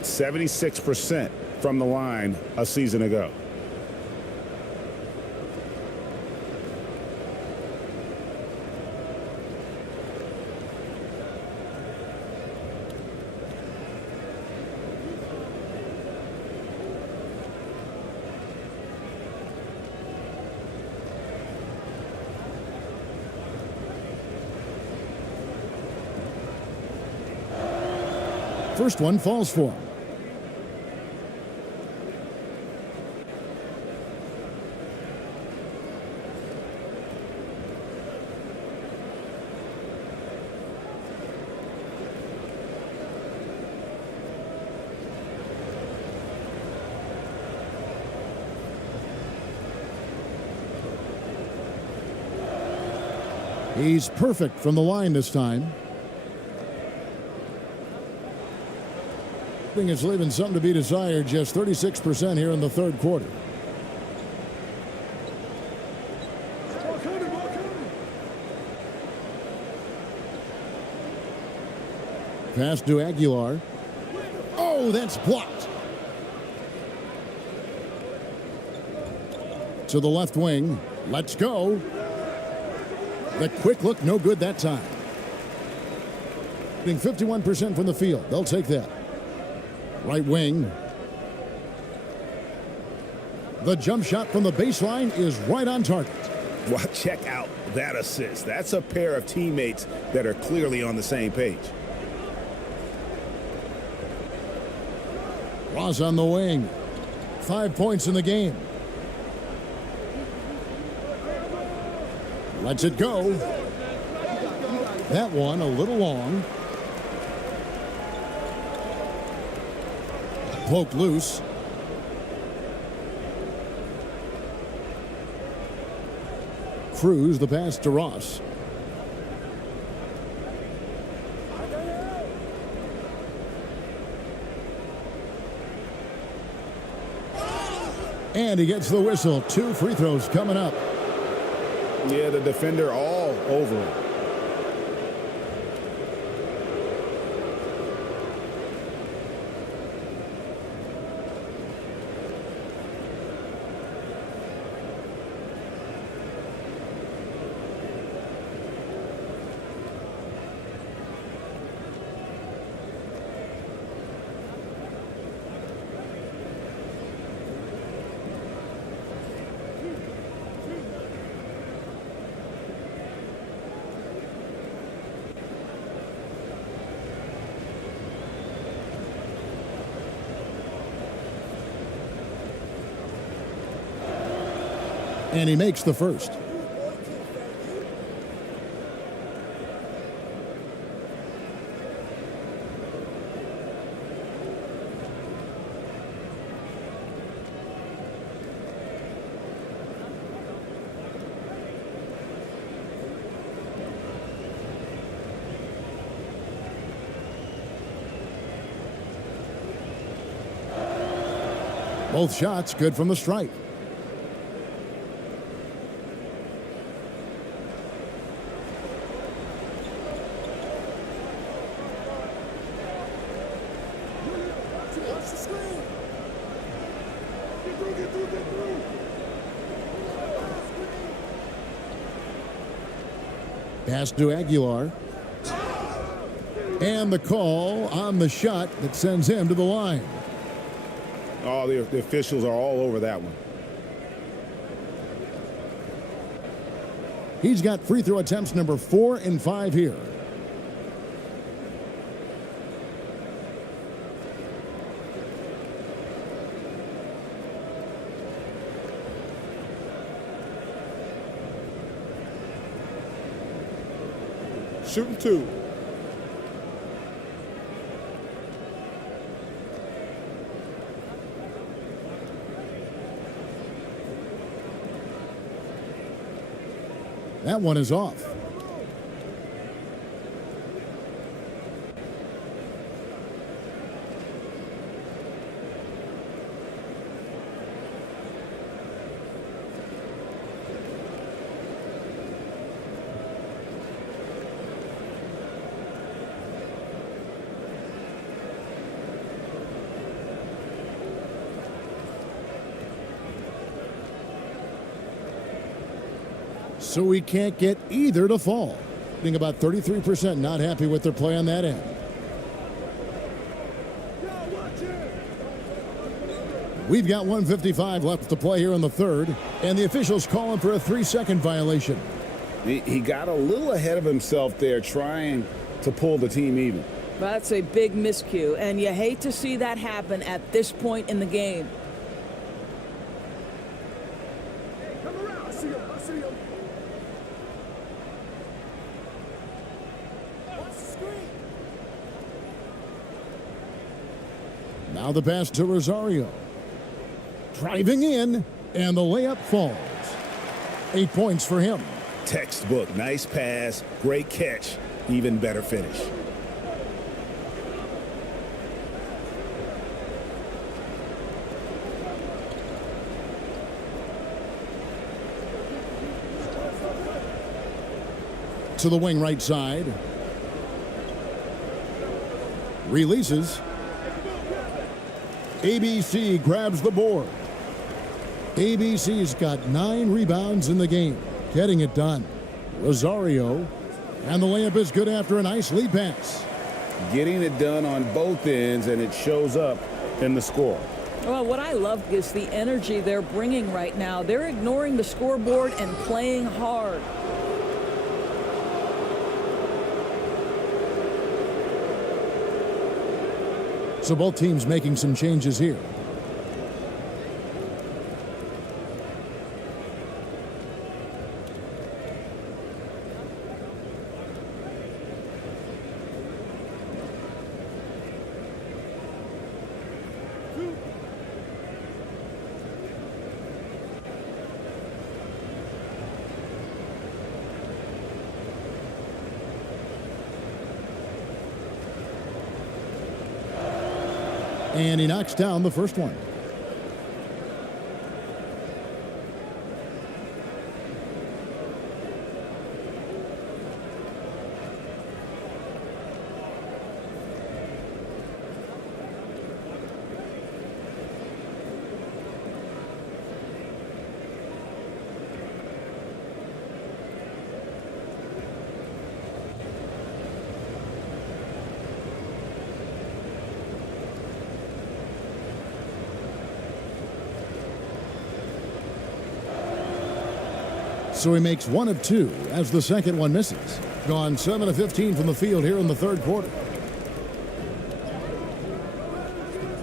76% from the line a season ago. First one falls for him. He's perfect from the line this time. It's leaving something to be desired, just 36% here in the third quarter. Pass to Aguilar. Oh, that's blocked. To the left wing. Let's go. The quick look, no good that time. Getting 51% from the field. They'll take that. Right wing. The jump shot from the baseline is right on target. Well, check out that assist. That's a pair of teammates that are clearly on the same page. Ross on the wing. 5 points in the game. Lets it go. That one a little long. Poked loose. Cruz the pass to Ross. And he gets the whistle. 2 free throws coming up. Yeah, the defender all over him. And he makes the first. Both shots good from the stripe. Pass to Aguilar. And the call on the shot that sends him to the line. Oh, the officials are all over that one. He's got free throw attempts number 4 and 5 here. Shooting 2. That one is off. So we can't get either to fall. Being about 33% not happy with their play on that end. We've got 1:55 left to play here in the third, and the officials calling for a 3-second violation. He got a little ahead of himself there trying to pull the team even. That's a big miscue, and you hate to see that happen at this point in the game. Now the pass to Rosario. Driving in, and the layup falls. 8 points for him. Textbook. Nice pass. Great catch. Even better finish. To the wing right side. Releases. ABC grabs the board. ABC's got 9 rebounds in the game, getting it done. Rosario, and the layup is good after a nice lead pass. Getting it done on both ends, and it shows up in the score. Well, what I love is the energy they're bringing right now. They're ignoring the scoreboard and playing hard. So both teams making some changes here. And he knocks down the first one. So he makes 1 of 2 as the second one misses. Gone 7 of 15 from the field here in the third quarter.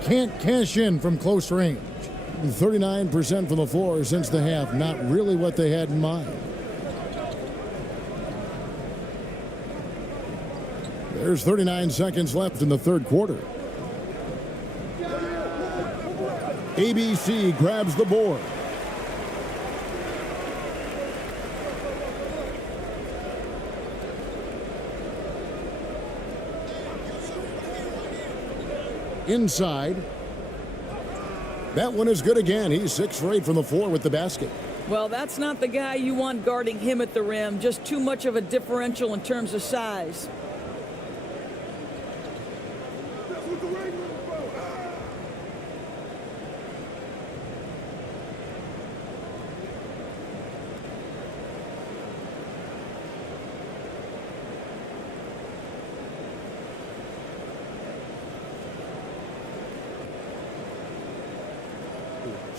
Can't cash in from close range. shooting 39% from the floor since the half. Not really what they had in mind. There's 39 seconds left in the third quarter. ABC grabs the board. Inside. That one is good again. He's 6 for 8 from the floor with the basket. Well, that's not the guy you want guarding him at the rim. Just too much of a differential in terms of size.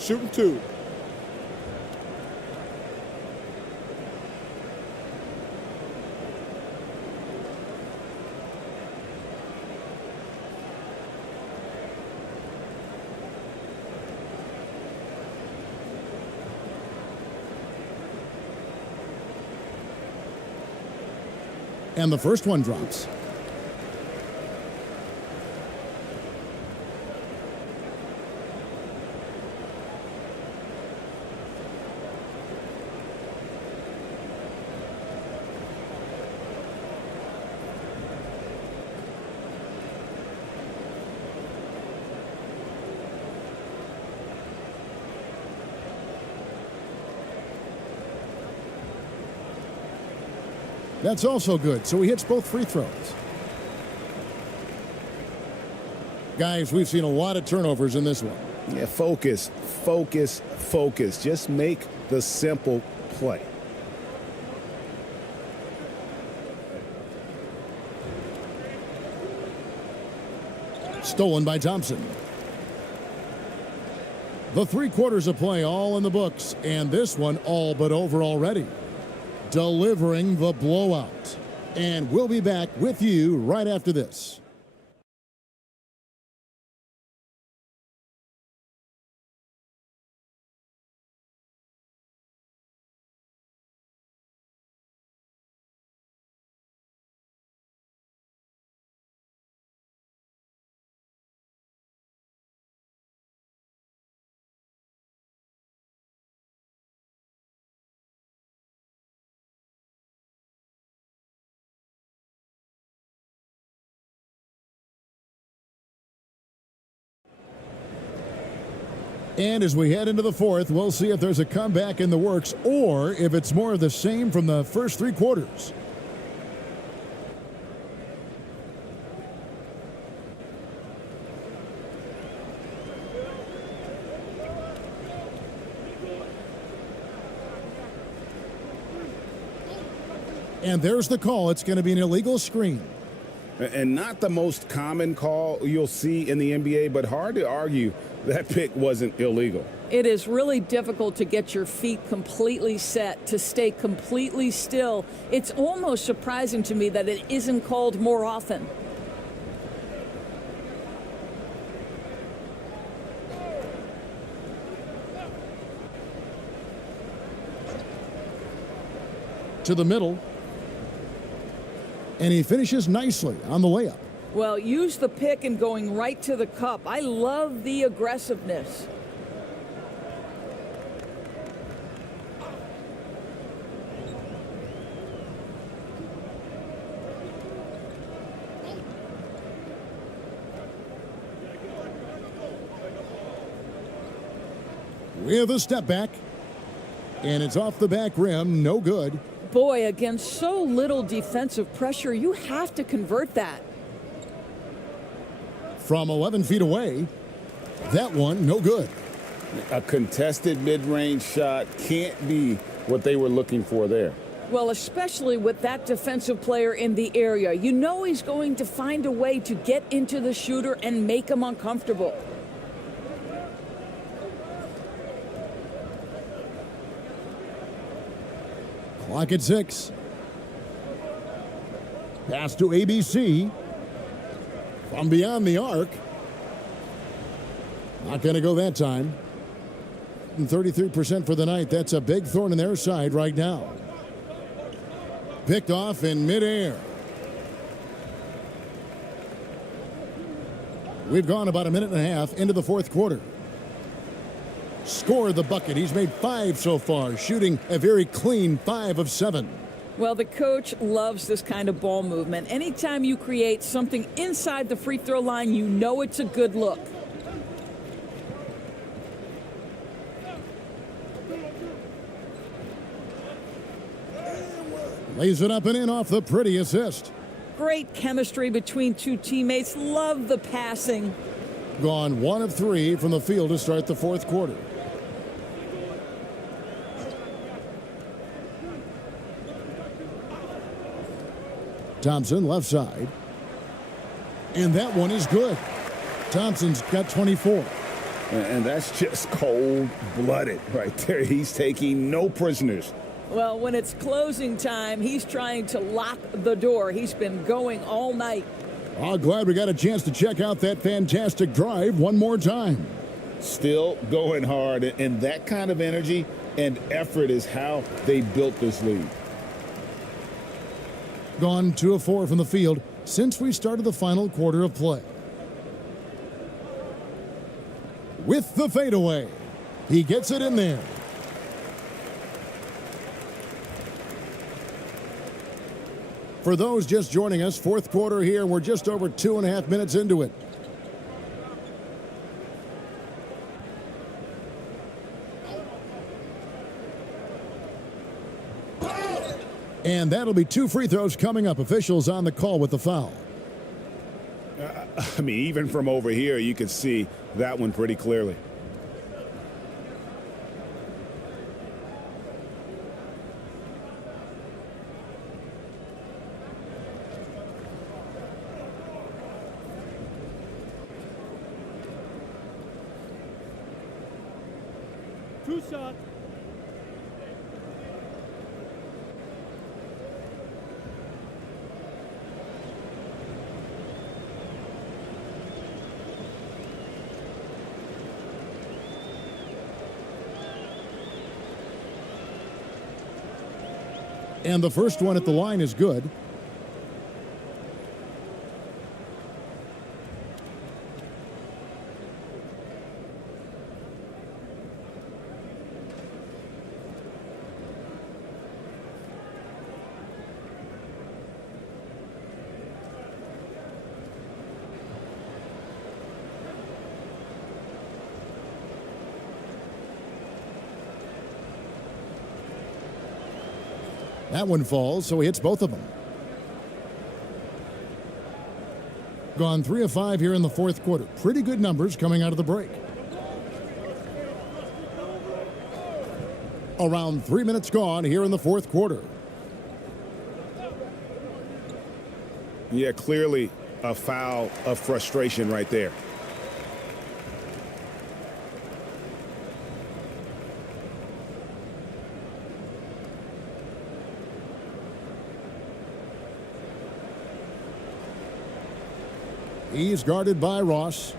Shooting 2. And the first one drops. That's also good. So he hits both free throws. Guys, we've seen a lot of turnovers in this one. Yeah, focus, focus, focus. Just make the simple play. Stolen by Thompson. The 3 quarters of play all in the books, and this one all but over already. Delivering the blowout. And we'll be back with you right after this. And as we head into the fourth, we'll see if there's a comeback in the works or if it's more of the same from the first 3 quarters. And there's the call. It's going to be an illegal screen. And not the most common call you'll see in the NBA, but hard to argue that pick wasn't illegal. It is really difficult to get your feet completely set, to stay completely still. It's almost surprising to me that it isn't called more often. To the middle. And he finishes nicely on the layup. Well, use the pick and going right to the cup. I love the aggressiveness. With a step back. And it's off the back rim. No good. Boy, against so little defensive pressure, you have to convert that. From 11 feet away, that one no good. A contested mid-range shot can't be what they were looking for there. Well, especially with that defensive player in the area. You know he's going to find a way to get into the shooter and make him uncomfortable. Clock at 6. Pass to ABC. From beyond the arc. Not going to go that time. shooting 33% for the night. That's a big thorn in their side right now. Picked off in midair. We've gone about a minute and a half into the fourth quarter. Scored the bucket. He's made 5 so far, shooting a very clean 5 of 7. Well, the coach loves this kind of ball movement. Anytime you create something inside the free throw line, you know it's a good look. Lays it up and in off the pretty assist. Great chemistry between two teammates. Love the passing. Gone 1 of 3 from the field to start the fourth quarter. Thompson left side. And that one is good. Thompson's got 24. And that's just cold-blooded right there. He's taking no prisoners. Well, when it's closing time, he's trying to lock the door. He's been going all night. Oh, glad we got a chance to check out that fantastic drive one more time. Still going hard, and that kind of energy and effort is how they built this lead. Gone 2 of 4 from the field since we started the final quarter of play. With the fadeaway, he gets it in there. For those just joining us, fourth quarter here, we're just over 2.5 minutes into it. And that'll be 2 free throws coming up. Officials on the call with the foul. I mean, even from over here, you could see that one pretty clearly. Two shots. And the first one at the line is good. That one falls, so he hits both of them. Gone 3 of 5 here in the fourth quarter. Pretty good numbers coming out of the break. Around 3 minutes gone here in the fourth quarter. Yeah, clearly a foul of frustration right there. He's guarded by Ross.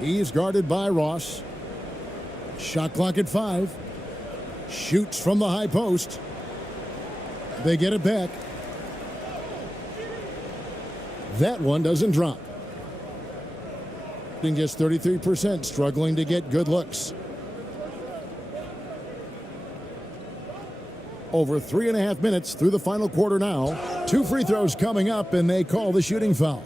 He's guarded by Ross. Shot clock at 5. Shoots from the high post. They get it back. That one doesn't drop. Just 33%, struggling to get good looks. Over 3.5 minutes through the final quarter now. 2 free throws coming up, and they call the shooting foul.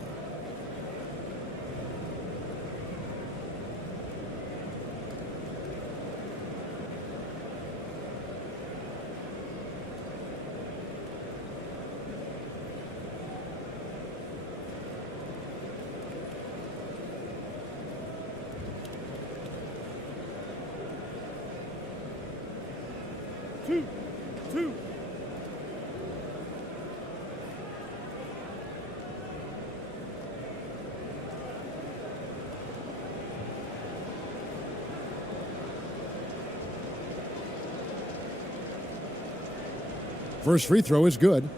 First free throw is good.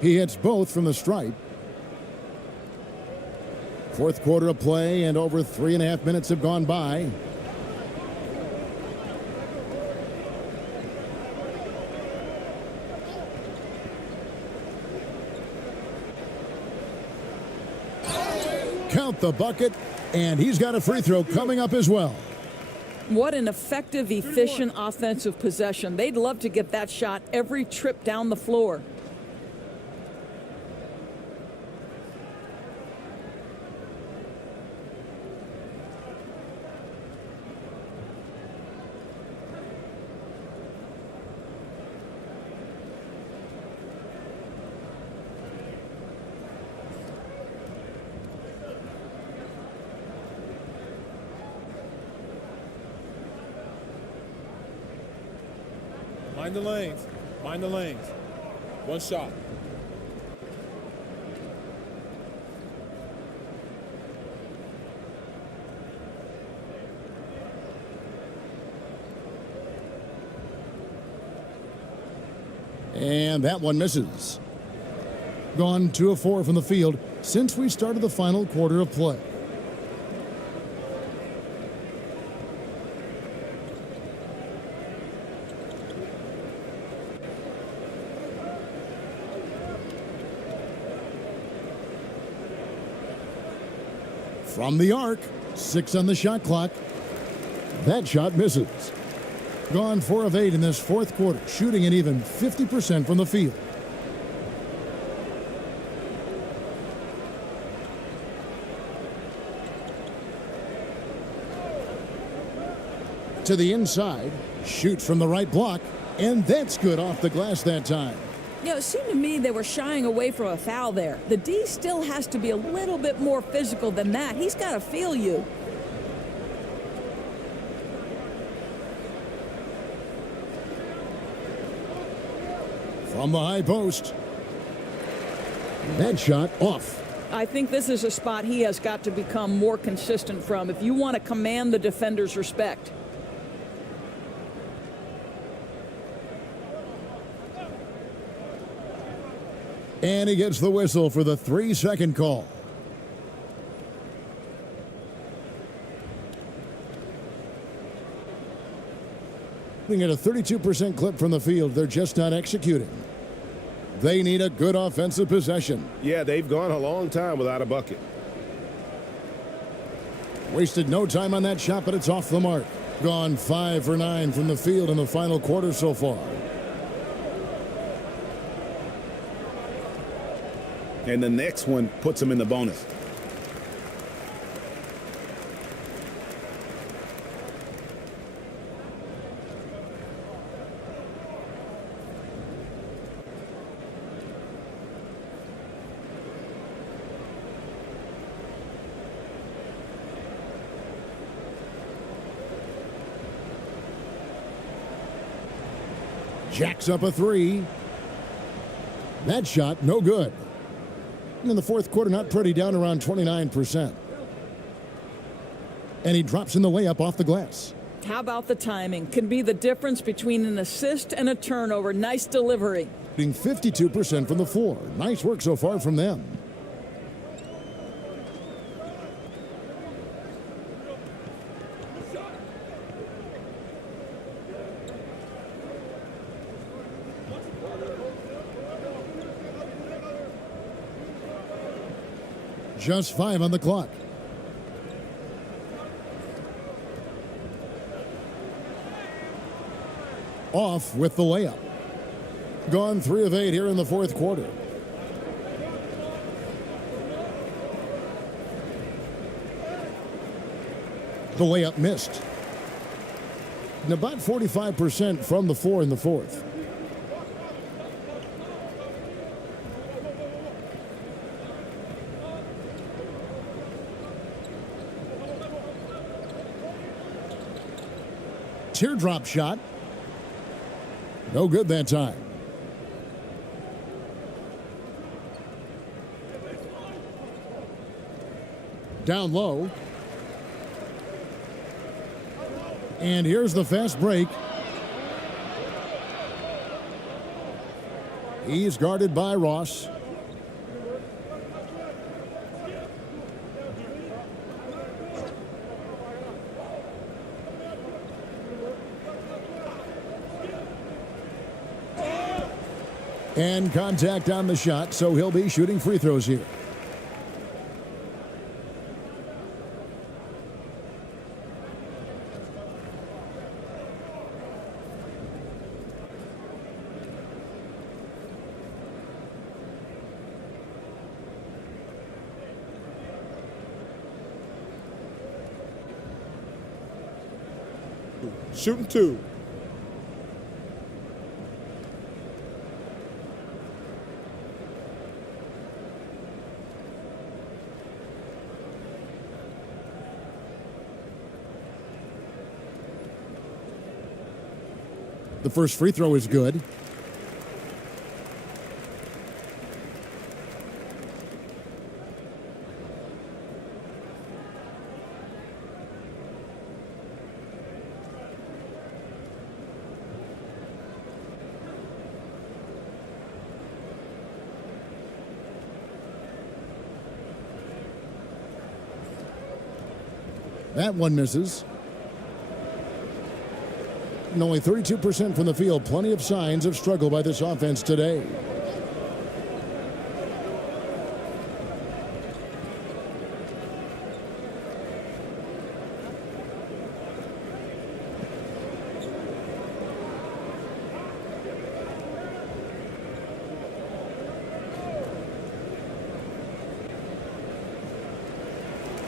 He hits both from the stripe. Fourth quarter of play, and over 3.5 minutes have gone by. Count the bucket, and he's got a free throw coming up as well. What an effective, efficient offensive possession. They'd love to get that shot every trip down the floor. Mind the lanes. Mind the lanes. One shot. And that one misses. Gone 2 of 4 from the field since we started the final quarter of play. From the arc, 6 on the shot clock. That shot misses. Gone 4 of 8 in this fourth quarter, shooting an even 50% from the field. To the inside, shoots from the right block, and that's good off the glass that time. You know, it seemed to me they were shying away from a foul there. The D still has to be a little bit more physical than that. He's got to feel you. From the high post. That shot off. I think this is a spot he has got to become more consistent from if you want to command the defender's respect. And he gets the whistle for the 3-second call. Looking at a 32% clip from the field, they're just not executing. They need a good offensive possession. Yeah, they've gone a long time without a bucket. Wasted no time on that shot, but it's off the mark. Gone 5 for 9 from the field in the final quarter so far. And the next one puts him in the bonus. Jacks up a 3. That shot, no good. In the fourth quarter, not pretty, down around 29%. And he drops in the layup off the glass. How about the timing? Can be the difference between an assist and a turnover. Nice delivery. Being 52% from the floor. Nice work so far from them. Just 5 on the clock. Off with the layup. Gone 3 of 8 here in the fourth quarter. The layup missed. And about 45% from the floor in the fourth. Teardrop shot. No good that time. Down low. And here's the fast break. He's guarded by Ross. And contact on the shot, so he'll be shooting free throws here. Shooting 2. The first free throw is good. That one misses. And only 32% from the field. Plenty of signs of struggle by this offense today.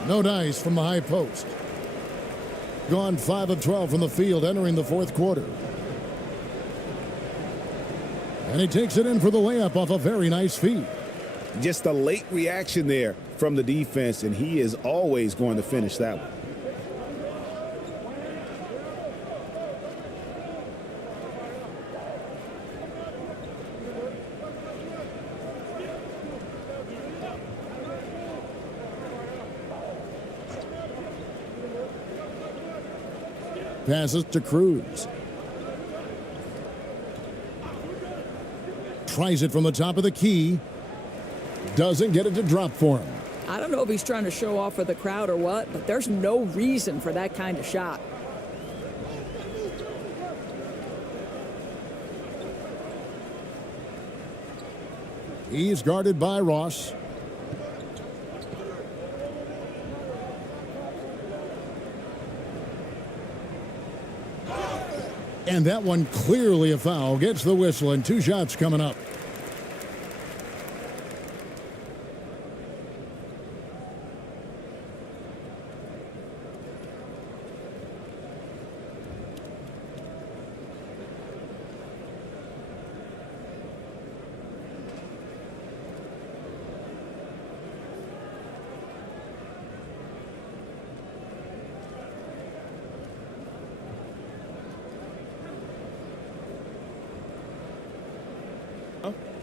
No dice from the high post. Gone 5 of 12 from the field entering the fourth quarter. And he takes it in for the layup off a very nice feed. Just a late reaction there from the defense, and he is always going to finish that one. Passes to Cruz. Tries it from the top of the key. Doesn't get it to drop for him. I don't know if he's trying to show off for the crowd or what, but there's no reason for that kind of shot. He's guarded by Ross. And that one clearly a foul. Gets the whistle, and 2 shots coming up.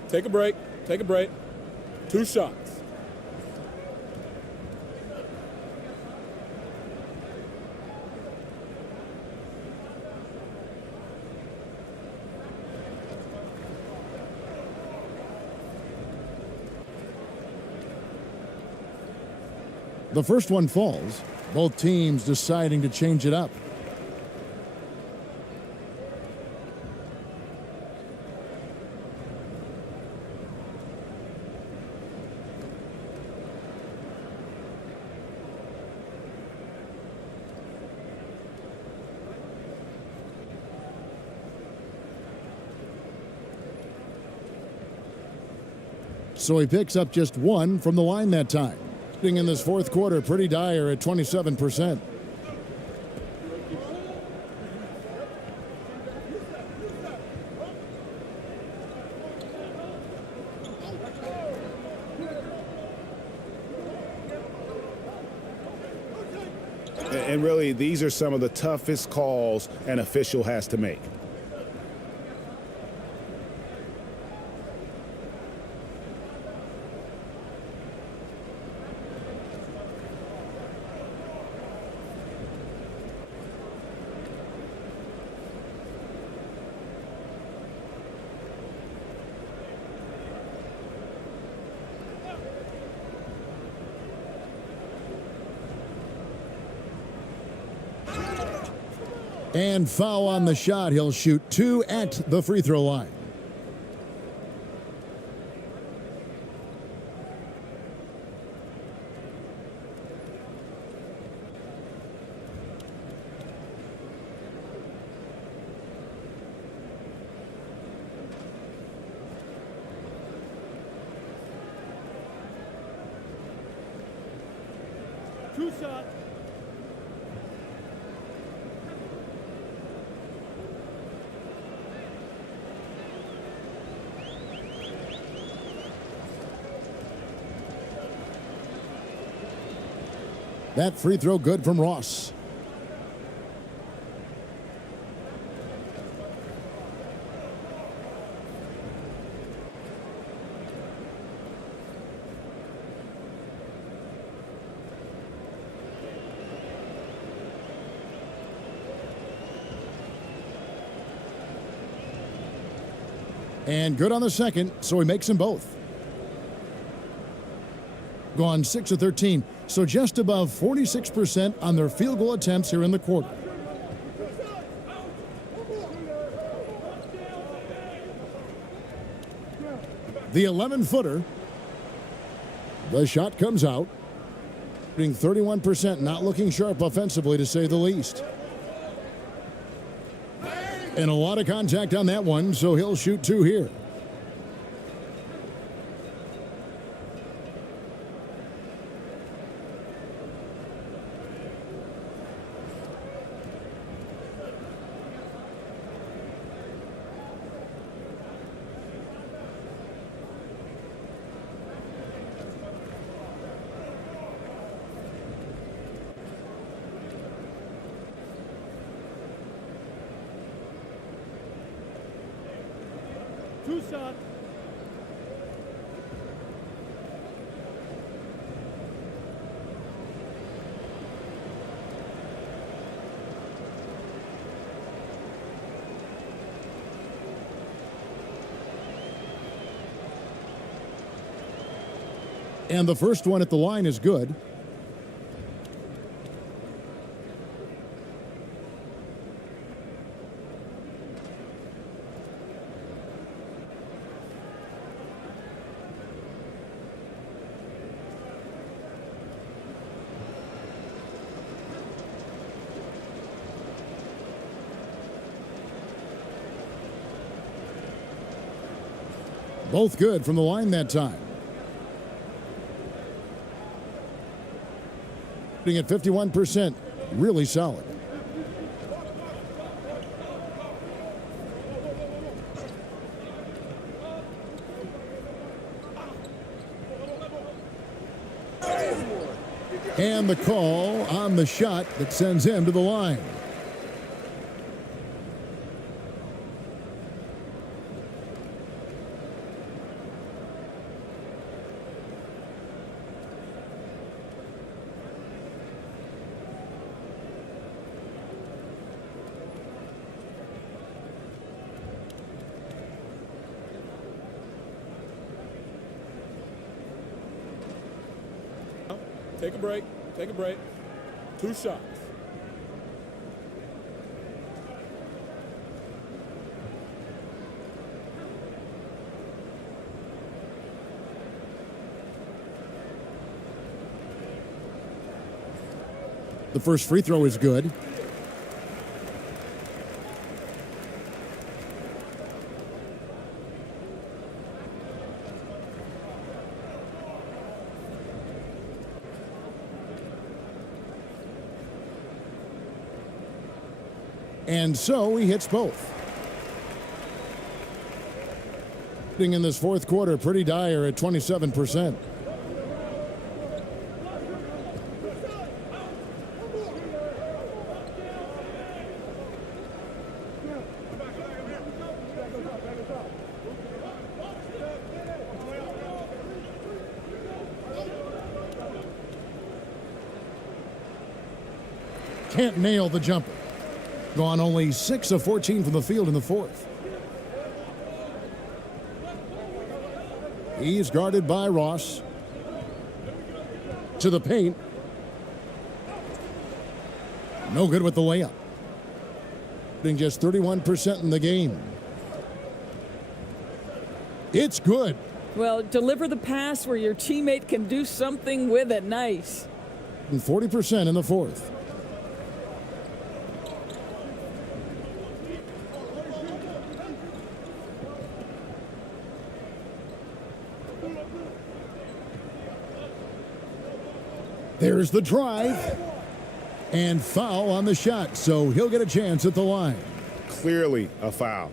Take a break. Take a break. 2 shots. The first one falls. Both teams deciding to change it up. So he picks up just 1 from the line that time. In this fourth quarter, pretty dire at 27%. And really, these are some of the toughest calls an official has to make. And foul on the shot. He'll shoot 2 at the free throw line. Two shot. That free throw good from Ross. And good on the second, so he makes them both. Gone 6 of 13, so just above 46% on their field goal attempts here in the quarter. The 11-footer. The shot comes out. 31%, not looking sharp offensively, to say the least. And a lot of contact on that one, so he'll shoot 2 here. Two shot. And the first one at the line is good. Both good from the line that time. Shooting at 51%, really solid. And the call on the shot that sends him to the line. Take a break. Take a break. 2 shots. The first free throw is good. And so he hits both. In this fourth quarter, pretty dire at 27%. Can't nail the jumper. Gone only 6 of 14 from the field in the fourth. He's guarded by Ross. To the paint. No good with the layup. Being just 31% in the game. It's good. Well, deliver the pass where your teammate can do something with it. Nice. And 40% in the fourth. There's the drive. And foul on the shot, so he'll get a chance at the line. Clearly a foul.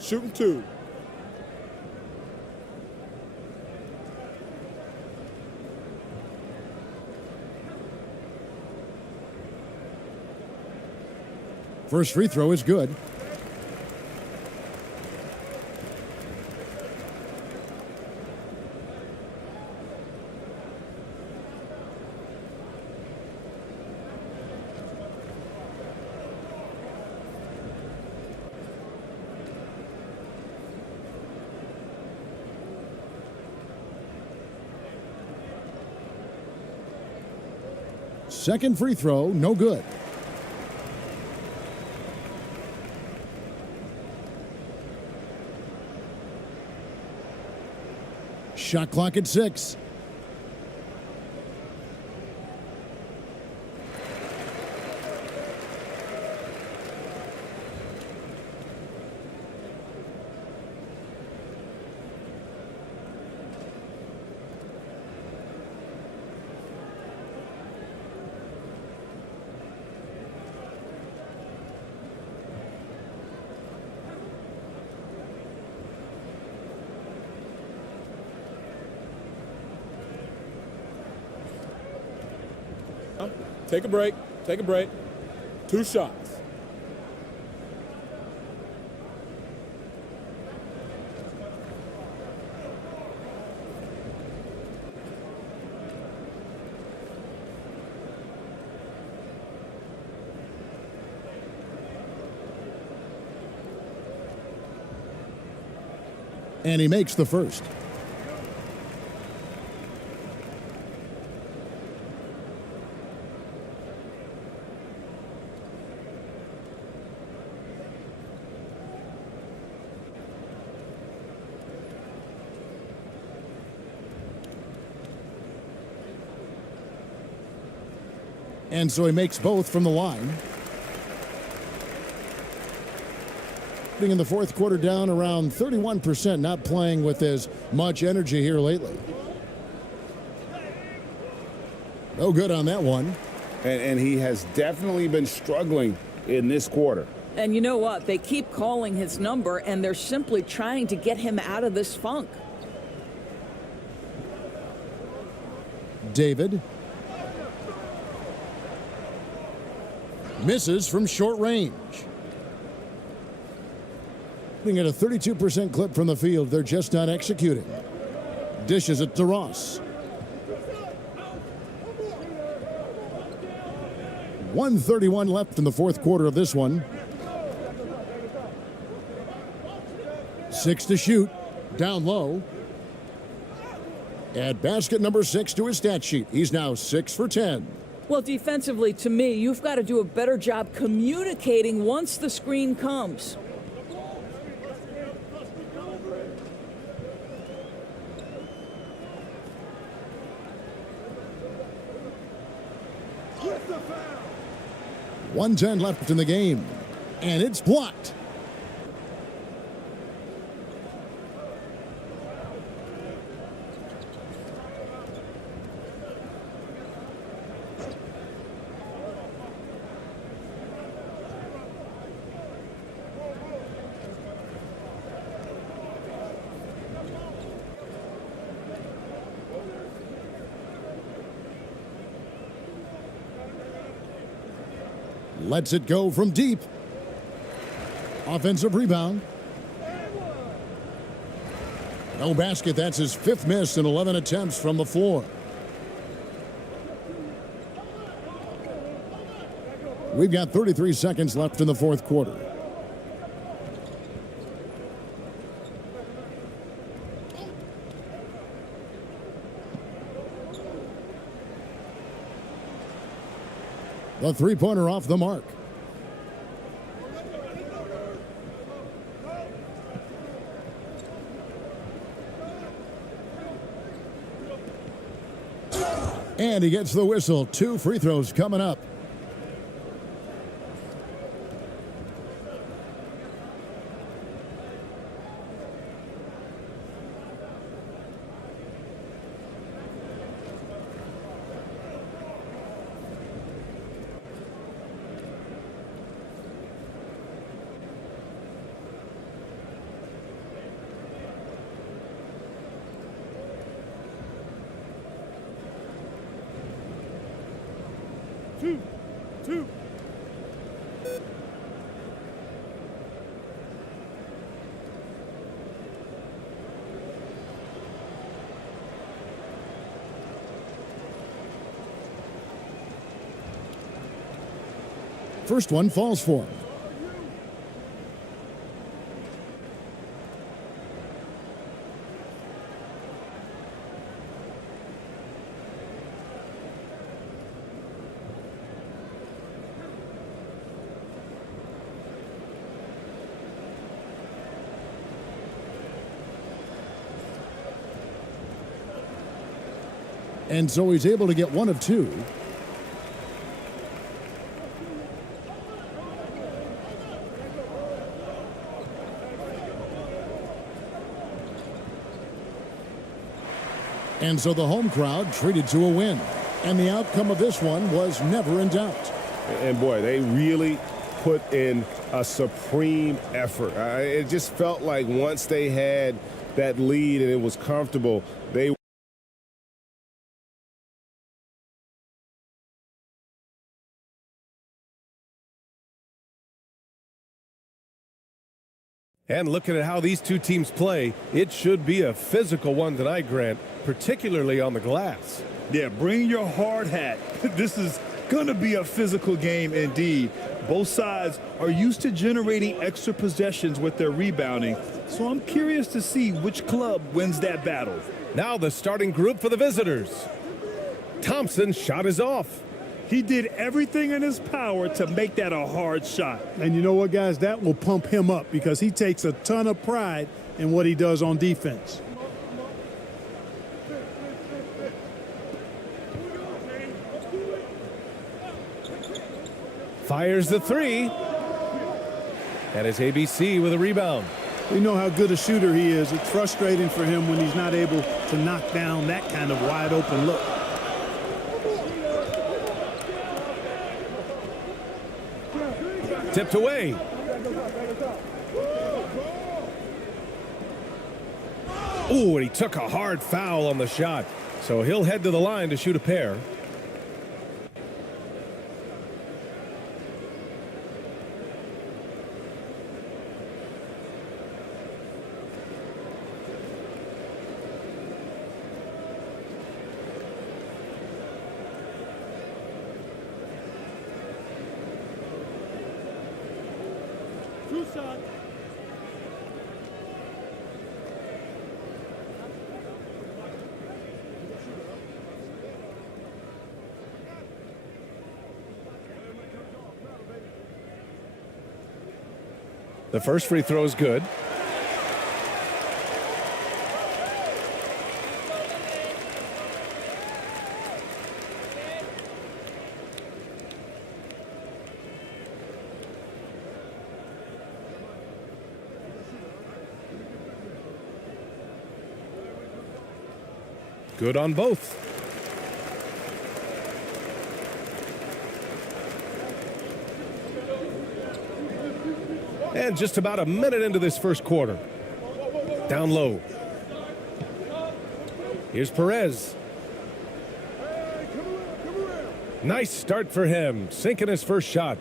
Shooting 2. First free throw is good. Second free throw, no good. Shot clock at 6. Take a break. Take a break. 2 shots. And he makes the first. And so he makes both from the line. In the fourth quarter down around 31%, not playing with as much energy here lately. No good on that one. And he has definitely been struggling in this quarter. And you know what? They keep calling his number, and they're simply trying to get him out of this funk. David. Misses from short range. At a 32% clip from the field, they're just not executing. Dishes it to Ross. 1:31 left in the fourth quarter of this one. 6 to shoot. Down low. Add basket number 6 to his stat sheet. He's now 6 for 10. Well, defensively, to me, you've got to do a better job communicating once the screen comes. .110 left in the game, and it's blocked. Lets it go from deep. Offensive rebound. No basket. That's his 5th miss in 11 attempts from the floor. We've got 33 seconds left in the 4th quarter. The three-pointer off the mark. And he gets the whistle. 2 free throws coming up. Two. First one falls for him. And so he's able to get 1 of 2. And so the home crowd treated to a win. And the outcome of this one was never in doubt. And boy, they really put in a supreme effort. It just felt like once they had that lead and it was comfortable, they And looking at how these two teams play, it should be a physical one tonight, Grant, particularly on the glass. Yeah, bring your hard hat. This is going to be a physical game indeed. Both sides are used to generating extra possessions with their rebounding, so I'm curious to see which club wins that battle. Now the starting group for the visitors. Thompson's shot is off. He did everything in his power to make that a hard shot. And you know what, guys? That will pump him up because he takes a ton of pride in what he does on defense. Fires the 3. And it's ABC with a rebound. We know how good a shooter he is. It's frustrating for him when he's not able to knock down that kind of wide open look. Tipped away. Ooh, and he took a hard foul on the shot. So he'll head to the line to shoot a pair. The first free throw is good. Good on both. And just about a minute into this first quarter. Down low. Here's Perez. Nice start for him, sinking his first shot.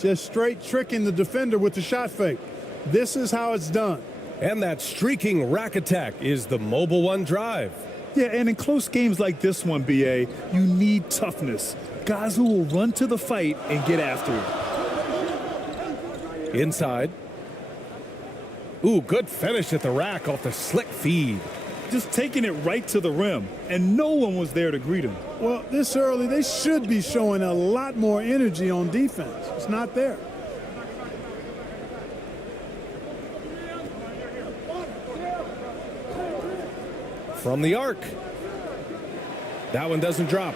just straight tricking the defender with the shot fake. This is how it's done. And that streaking rack attack is the Mobile One drive. Yeah, and in close games like this one, BA, you need toughness. Guys who will run to the fight and get after it. Inside. Ooh, good finish at the rack off the slick feed. Just taking it right to the rim, and no one was there to greet him. Well, this early, they should be showing a lot more energy on defense. It's not there. From the arc. That one doesn't drop.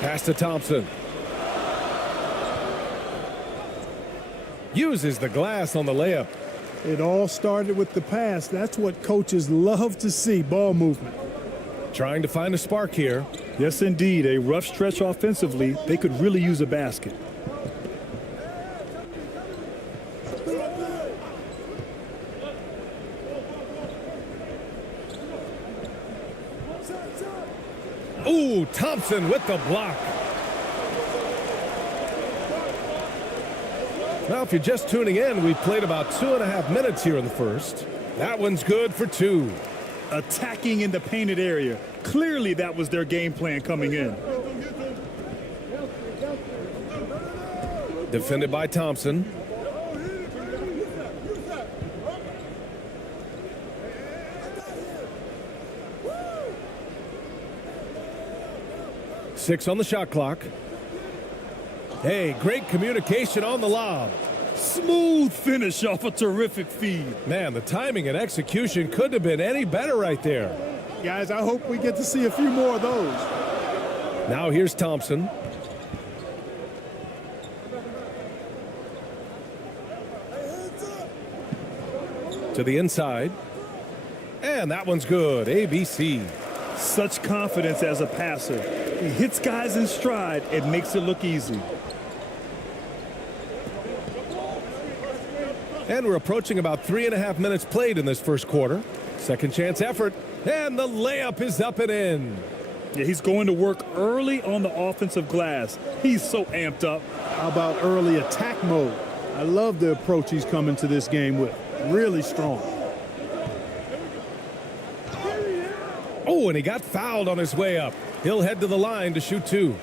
Pass to Thompson. Uses the glass on the layup. It all started with the pass. That's what coaches love to see, ball movement. Trying to find a spark here. Yes, indeed. A rough stretch offensively. They could really use a basket. Ooh, Thompson with the block. Now, if you're just tuning in, we've played about 2.5 minutes here in the first. That one's good for 2. Attacking in the painted area. Clearly, that was their game plan coming in. Defended by Thompson. Six on the shot clock. Hey, great communication on the lob. Smooth finish off a terrific feed. Man, the timing and execution couldn't have been any better right there. Guys, I hope we get to see a few more of those. Now here's Thompson. To the inside. And that one's good. ABC. Such confidence as a passer. He hits guys in stride and makes it look easy. And we're approaching about 3.5 minutes played in this first quarter. Second chance effort. And the layup is up and in. Yeah, he's going to work early on the offensive glass. He's so amped up. How about early attack mode? I love the approach he's coming to this game with. Really strong. Oh, and he got fouled on his way up. He'll head to the line to shoot 2.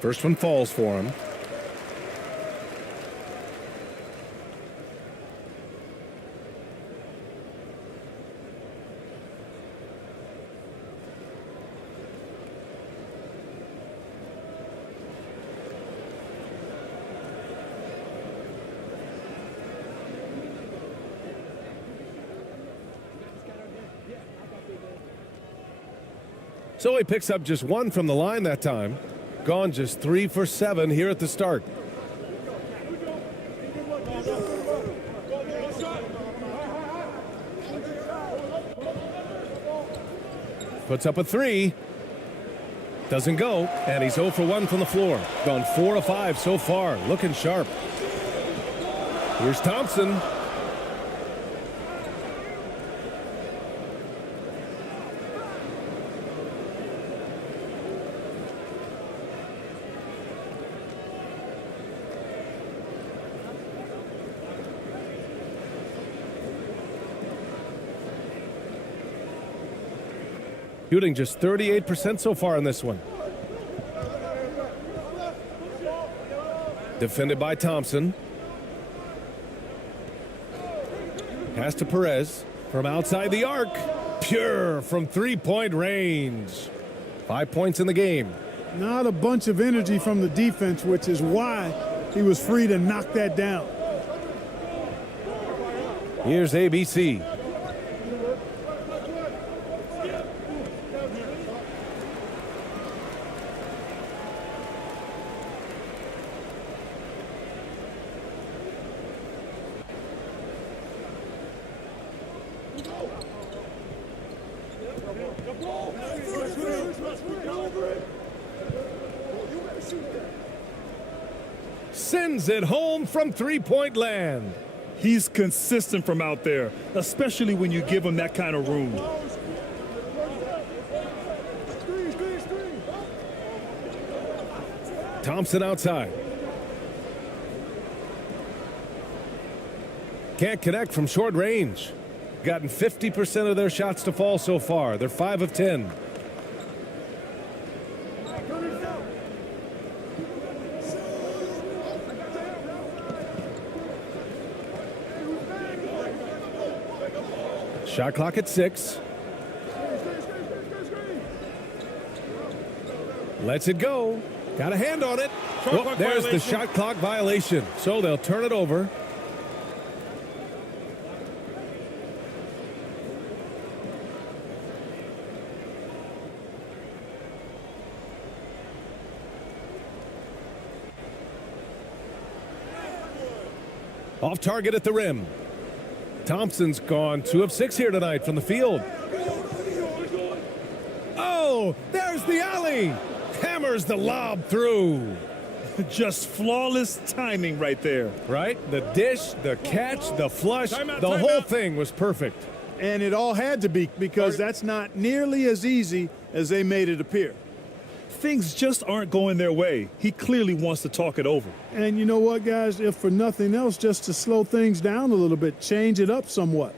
First one falls for him. So he picks up just 1 from the line that time. Gone just 3 for 7 here at the start. Puts up a 3. Doesn't go, and he's 0 for 1 from the floor. Gone 4 of 5 so far, looking sharp. Here's Thompson. Shooting just 38% so far in this one. Defended by Thompson. Pass to Perez from outside the arc. Pure from three-point range. 5 points in the game. Not a bunch of energy from the defense, which is why he was free to knock that down. Here's ABC. Sends it home from three-point land. He's consistent from out there, especially when you give him that kind of room. Thompson outside. Can't connect from short range. Gotten 50% of their shots to fall so far. They're 5 of 10. Shot clock at 6. Lets it go. Got a hand on it. Oh, there's the shot clock violation. So they'll turn it over. Off target at the rim. Thompson's gone 2 of 6 here tonight from the field. Oh, there's the alley. Hammers the lob through. Just flawless timing right there. Right? The dish, the catch, the flush, the whole thing was perfect. And it all had to be, because that's not nearly as easy as they made it appear. Things just aren't going their way. He clearly wants to talk it over. And you know what, guys? If for nothing else, just to slow things down a little bit, change it up somewhat.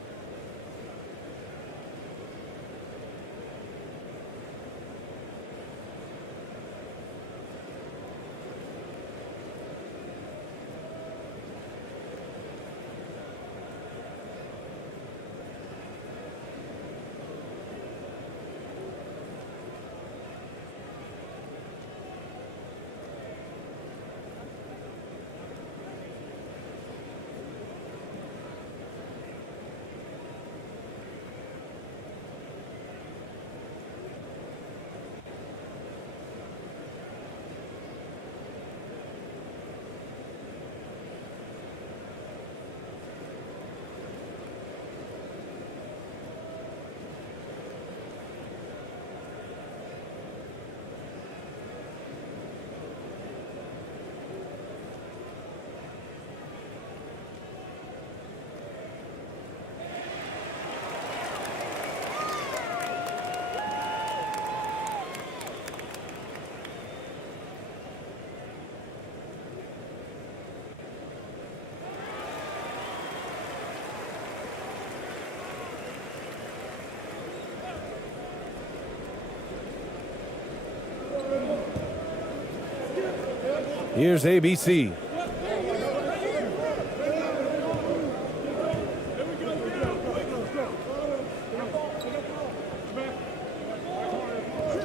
Here's ABC.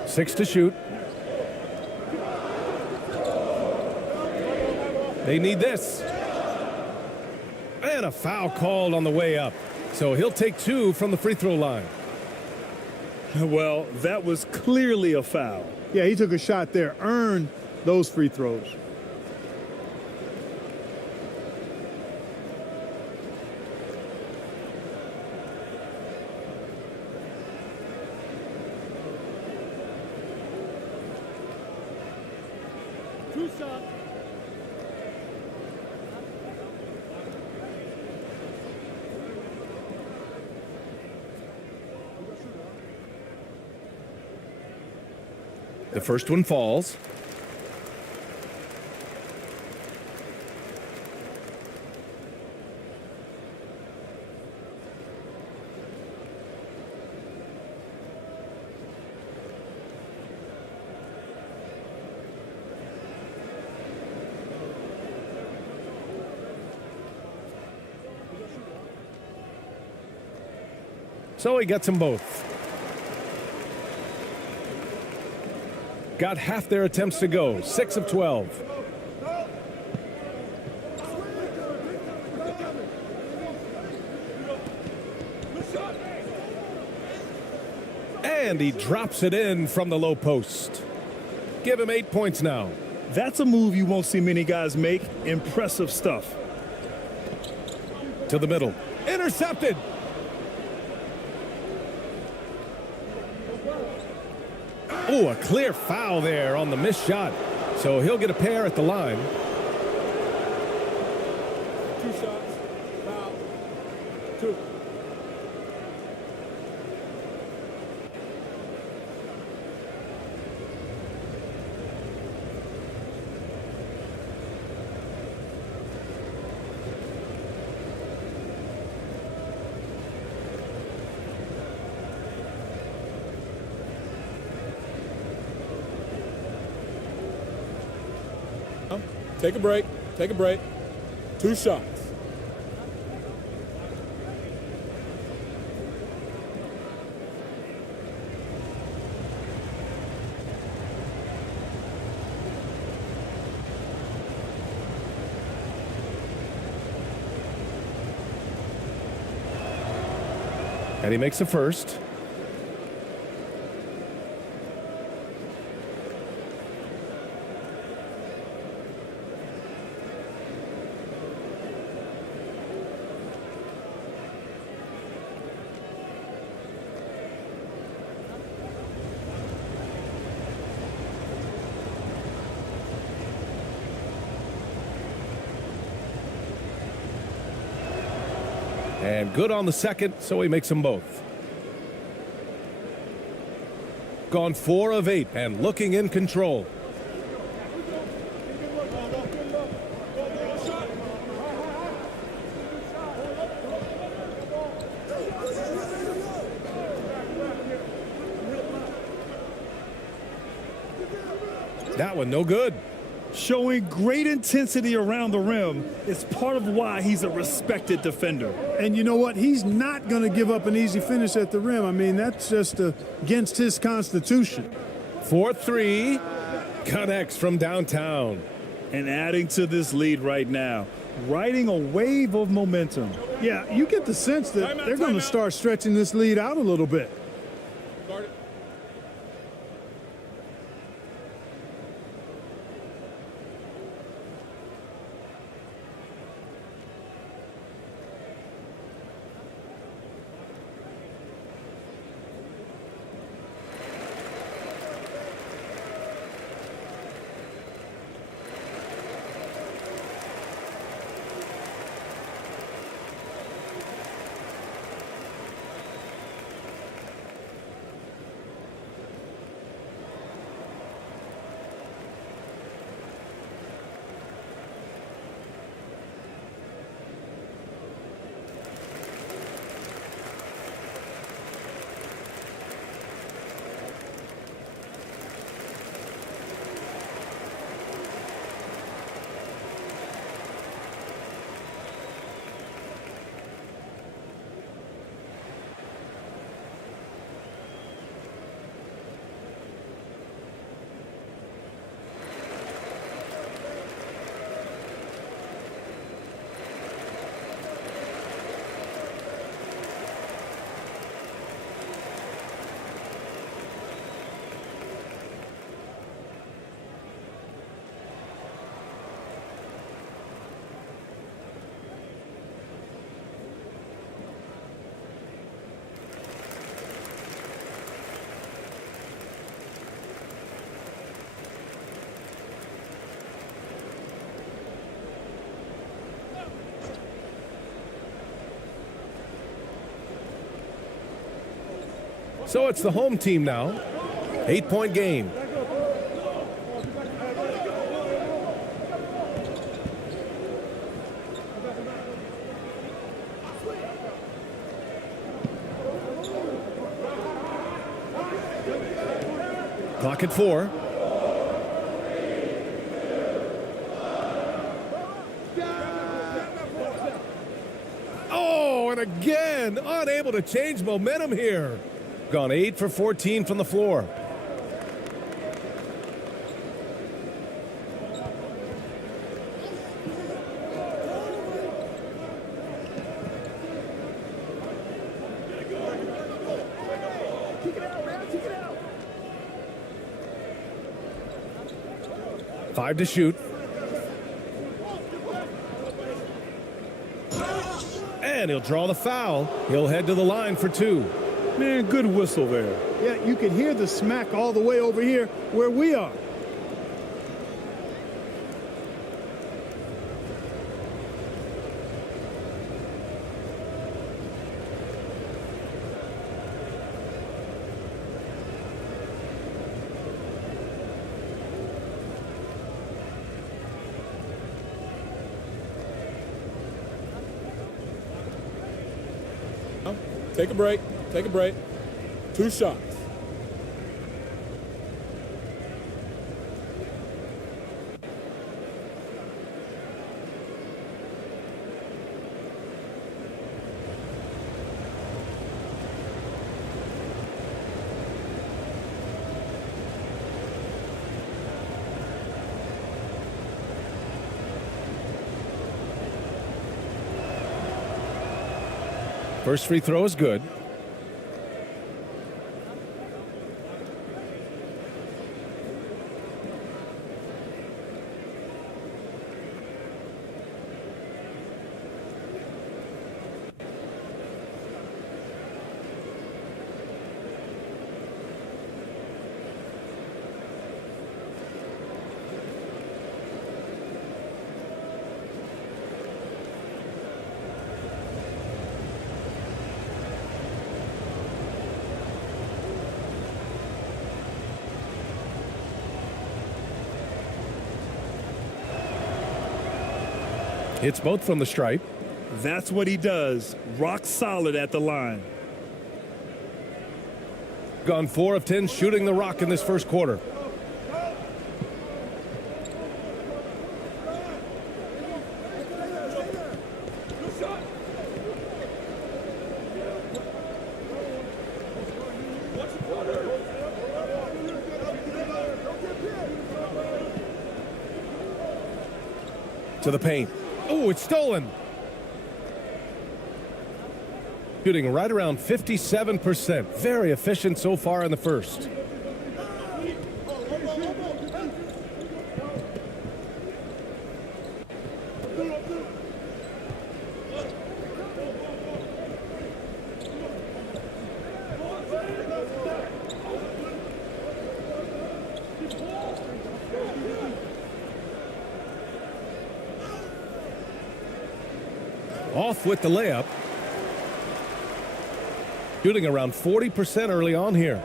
Six to shoot. They need this. And a foul called on the way up. So he'll take 2 from the free throw line. Well, that was clearly a foul. Yeah, he took a shot there, earned those free throws. The first one falls. So he gets them both. Got half their attempts to go. 6 of 12. And he drops it in from the low post. Give him 8 points now. That's a move you won't see many guys make. Impressive stuff. To the middle. Intercepted. Oh, a clear foul there on the missed shot. So he'll get a pair at the line. 2 shots. Foul. 2. Take a break. Take a break. 2 shots. And he makes the first. And good on the second, so he makes them both. Gone 4 of 8 and looking in control. That one no good. Showing great intensity around the rim is part of why he's a respected defender. And you know what? He's not going to give up an easy finish at the rim. I mean, that's just against his constitution. 4-3. Connects from downtown. And adding to this lead right now, riding a wave of momentum. Yeah, you get the sense that they're going to start stretching this lead out a little bit. So it's the home team now. 8-point game. Clock at 4. Oh, and again, unable to change momentum here. Gone 8 for 14 from the floor. 5 to shoot. And he'll draw the foul. He'll head to the line for 2. Man, good whistle there. Yeah, you can hear the smack all the way over here where we are. Take a break. Take a break. 2 shots. First free throw is good. Hits both from the stripe. That's what he does. Rock solid at the line. Gone 4 of 10 shooting the rock in this first quarter. To the paint. Oh, it's stolen. Shooting right around 57%. Very efficient so far in the first. Off with the layup. Shooting around 40% early on here.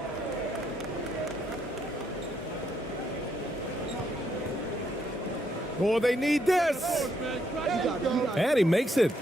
Oh, they need this. And he makes it.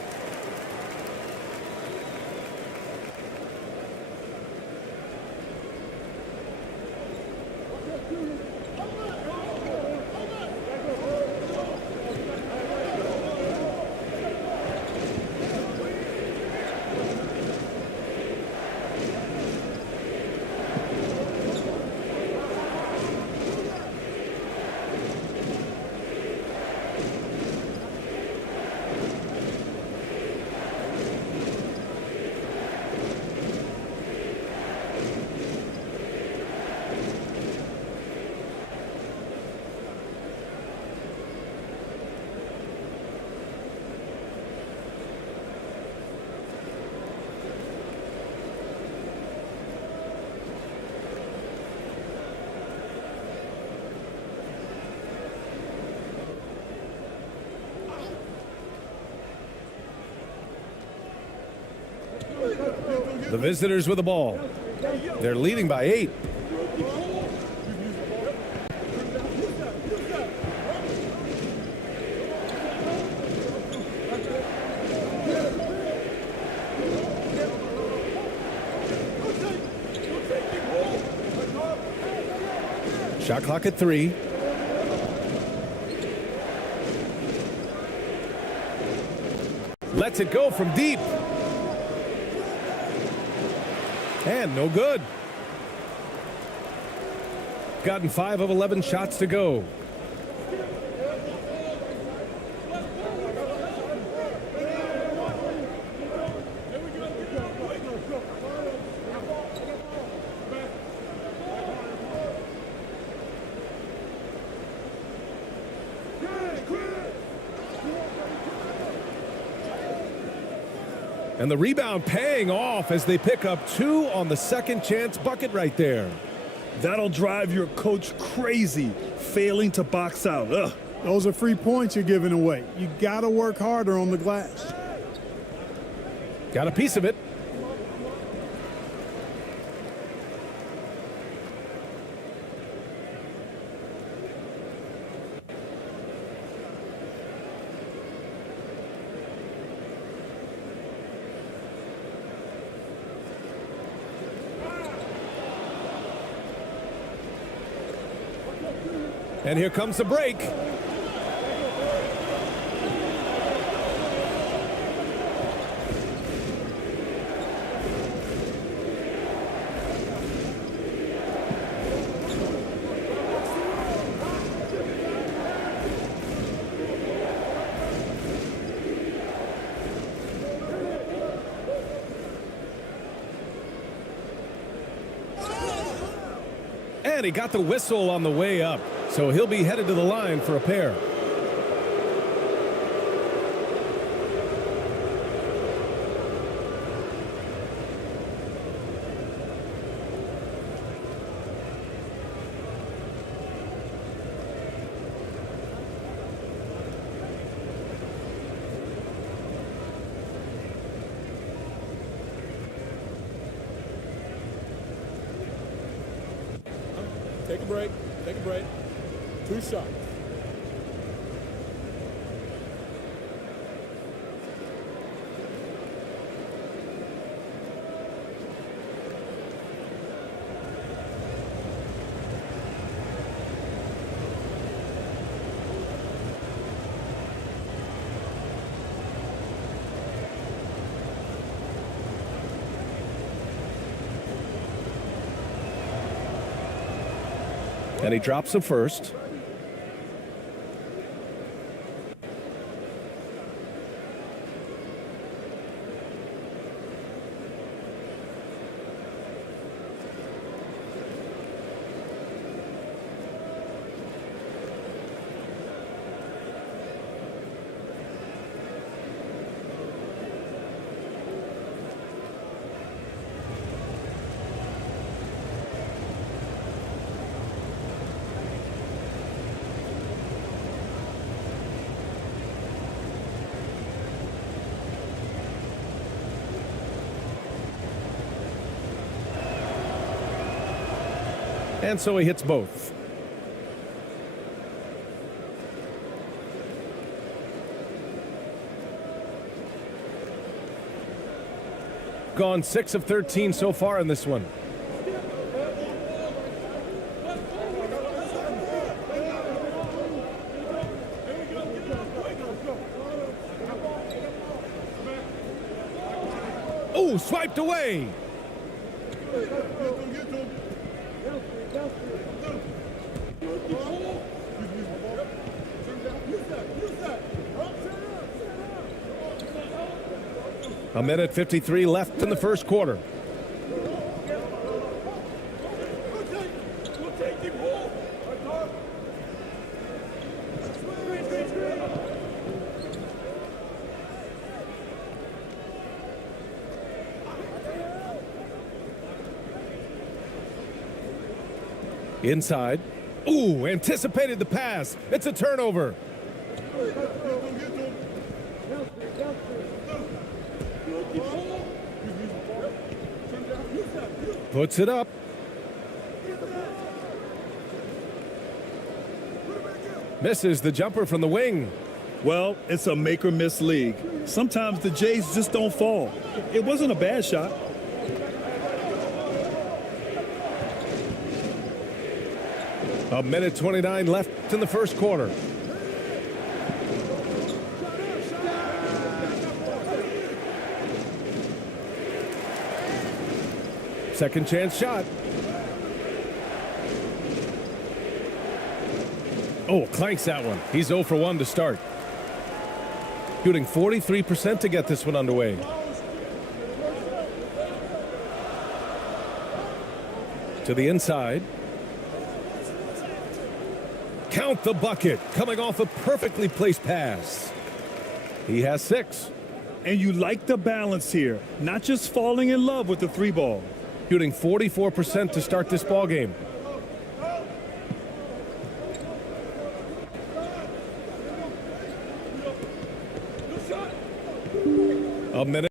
The visitors with the ball. They're leading by 8. Shot clock at 3. Lets it go from deep. And no good. Gotten 5 of 11 shots to go. And the rebound paying off as they pick up 2 on the second chance bucket right there. That'll drive your coach crazy, failing to box out. Ugh. Those are free points you're giving away. You got to work harder on the glass. Got a piece of it. And here comes the break. And he got the whistle on the way up. So he'll be headed to the line for a pair. Take a break. Take a break. 2 shots. And he drops the first. And so he hits both. Gone 6 of 13 so far in this one. Oh, swiped away. A minute 53 left in the first quarter. Inside. Ooh, anticipated the pass. It's a turnover. Puts it up. Misses the jumper from the wing. Well, it's a make or miss league. Sometimes the Jays just don't fall. It wasn't a bad shot. A minute 29 left in the first quarter. Second chance shot. Oh, clanks that one. He's 0 for 1 to start. Shooting 43% to get this one underway. To the inside. Count the bucket. Coming off a perfectly placed pass. He has 6. And you like the balance here, not just falling in love with the 3 ball. Shooting 44% to start this ball game. A minute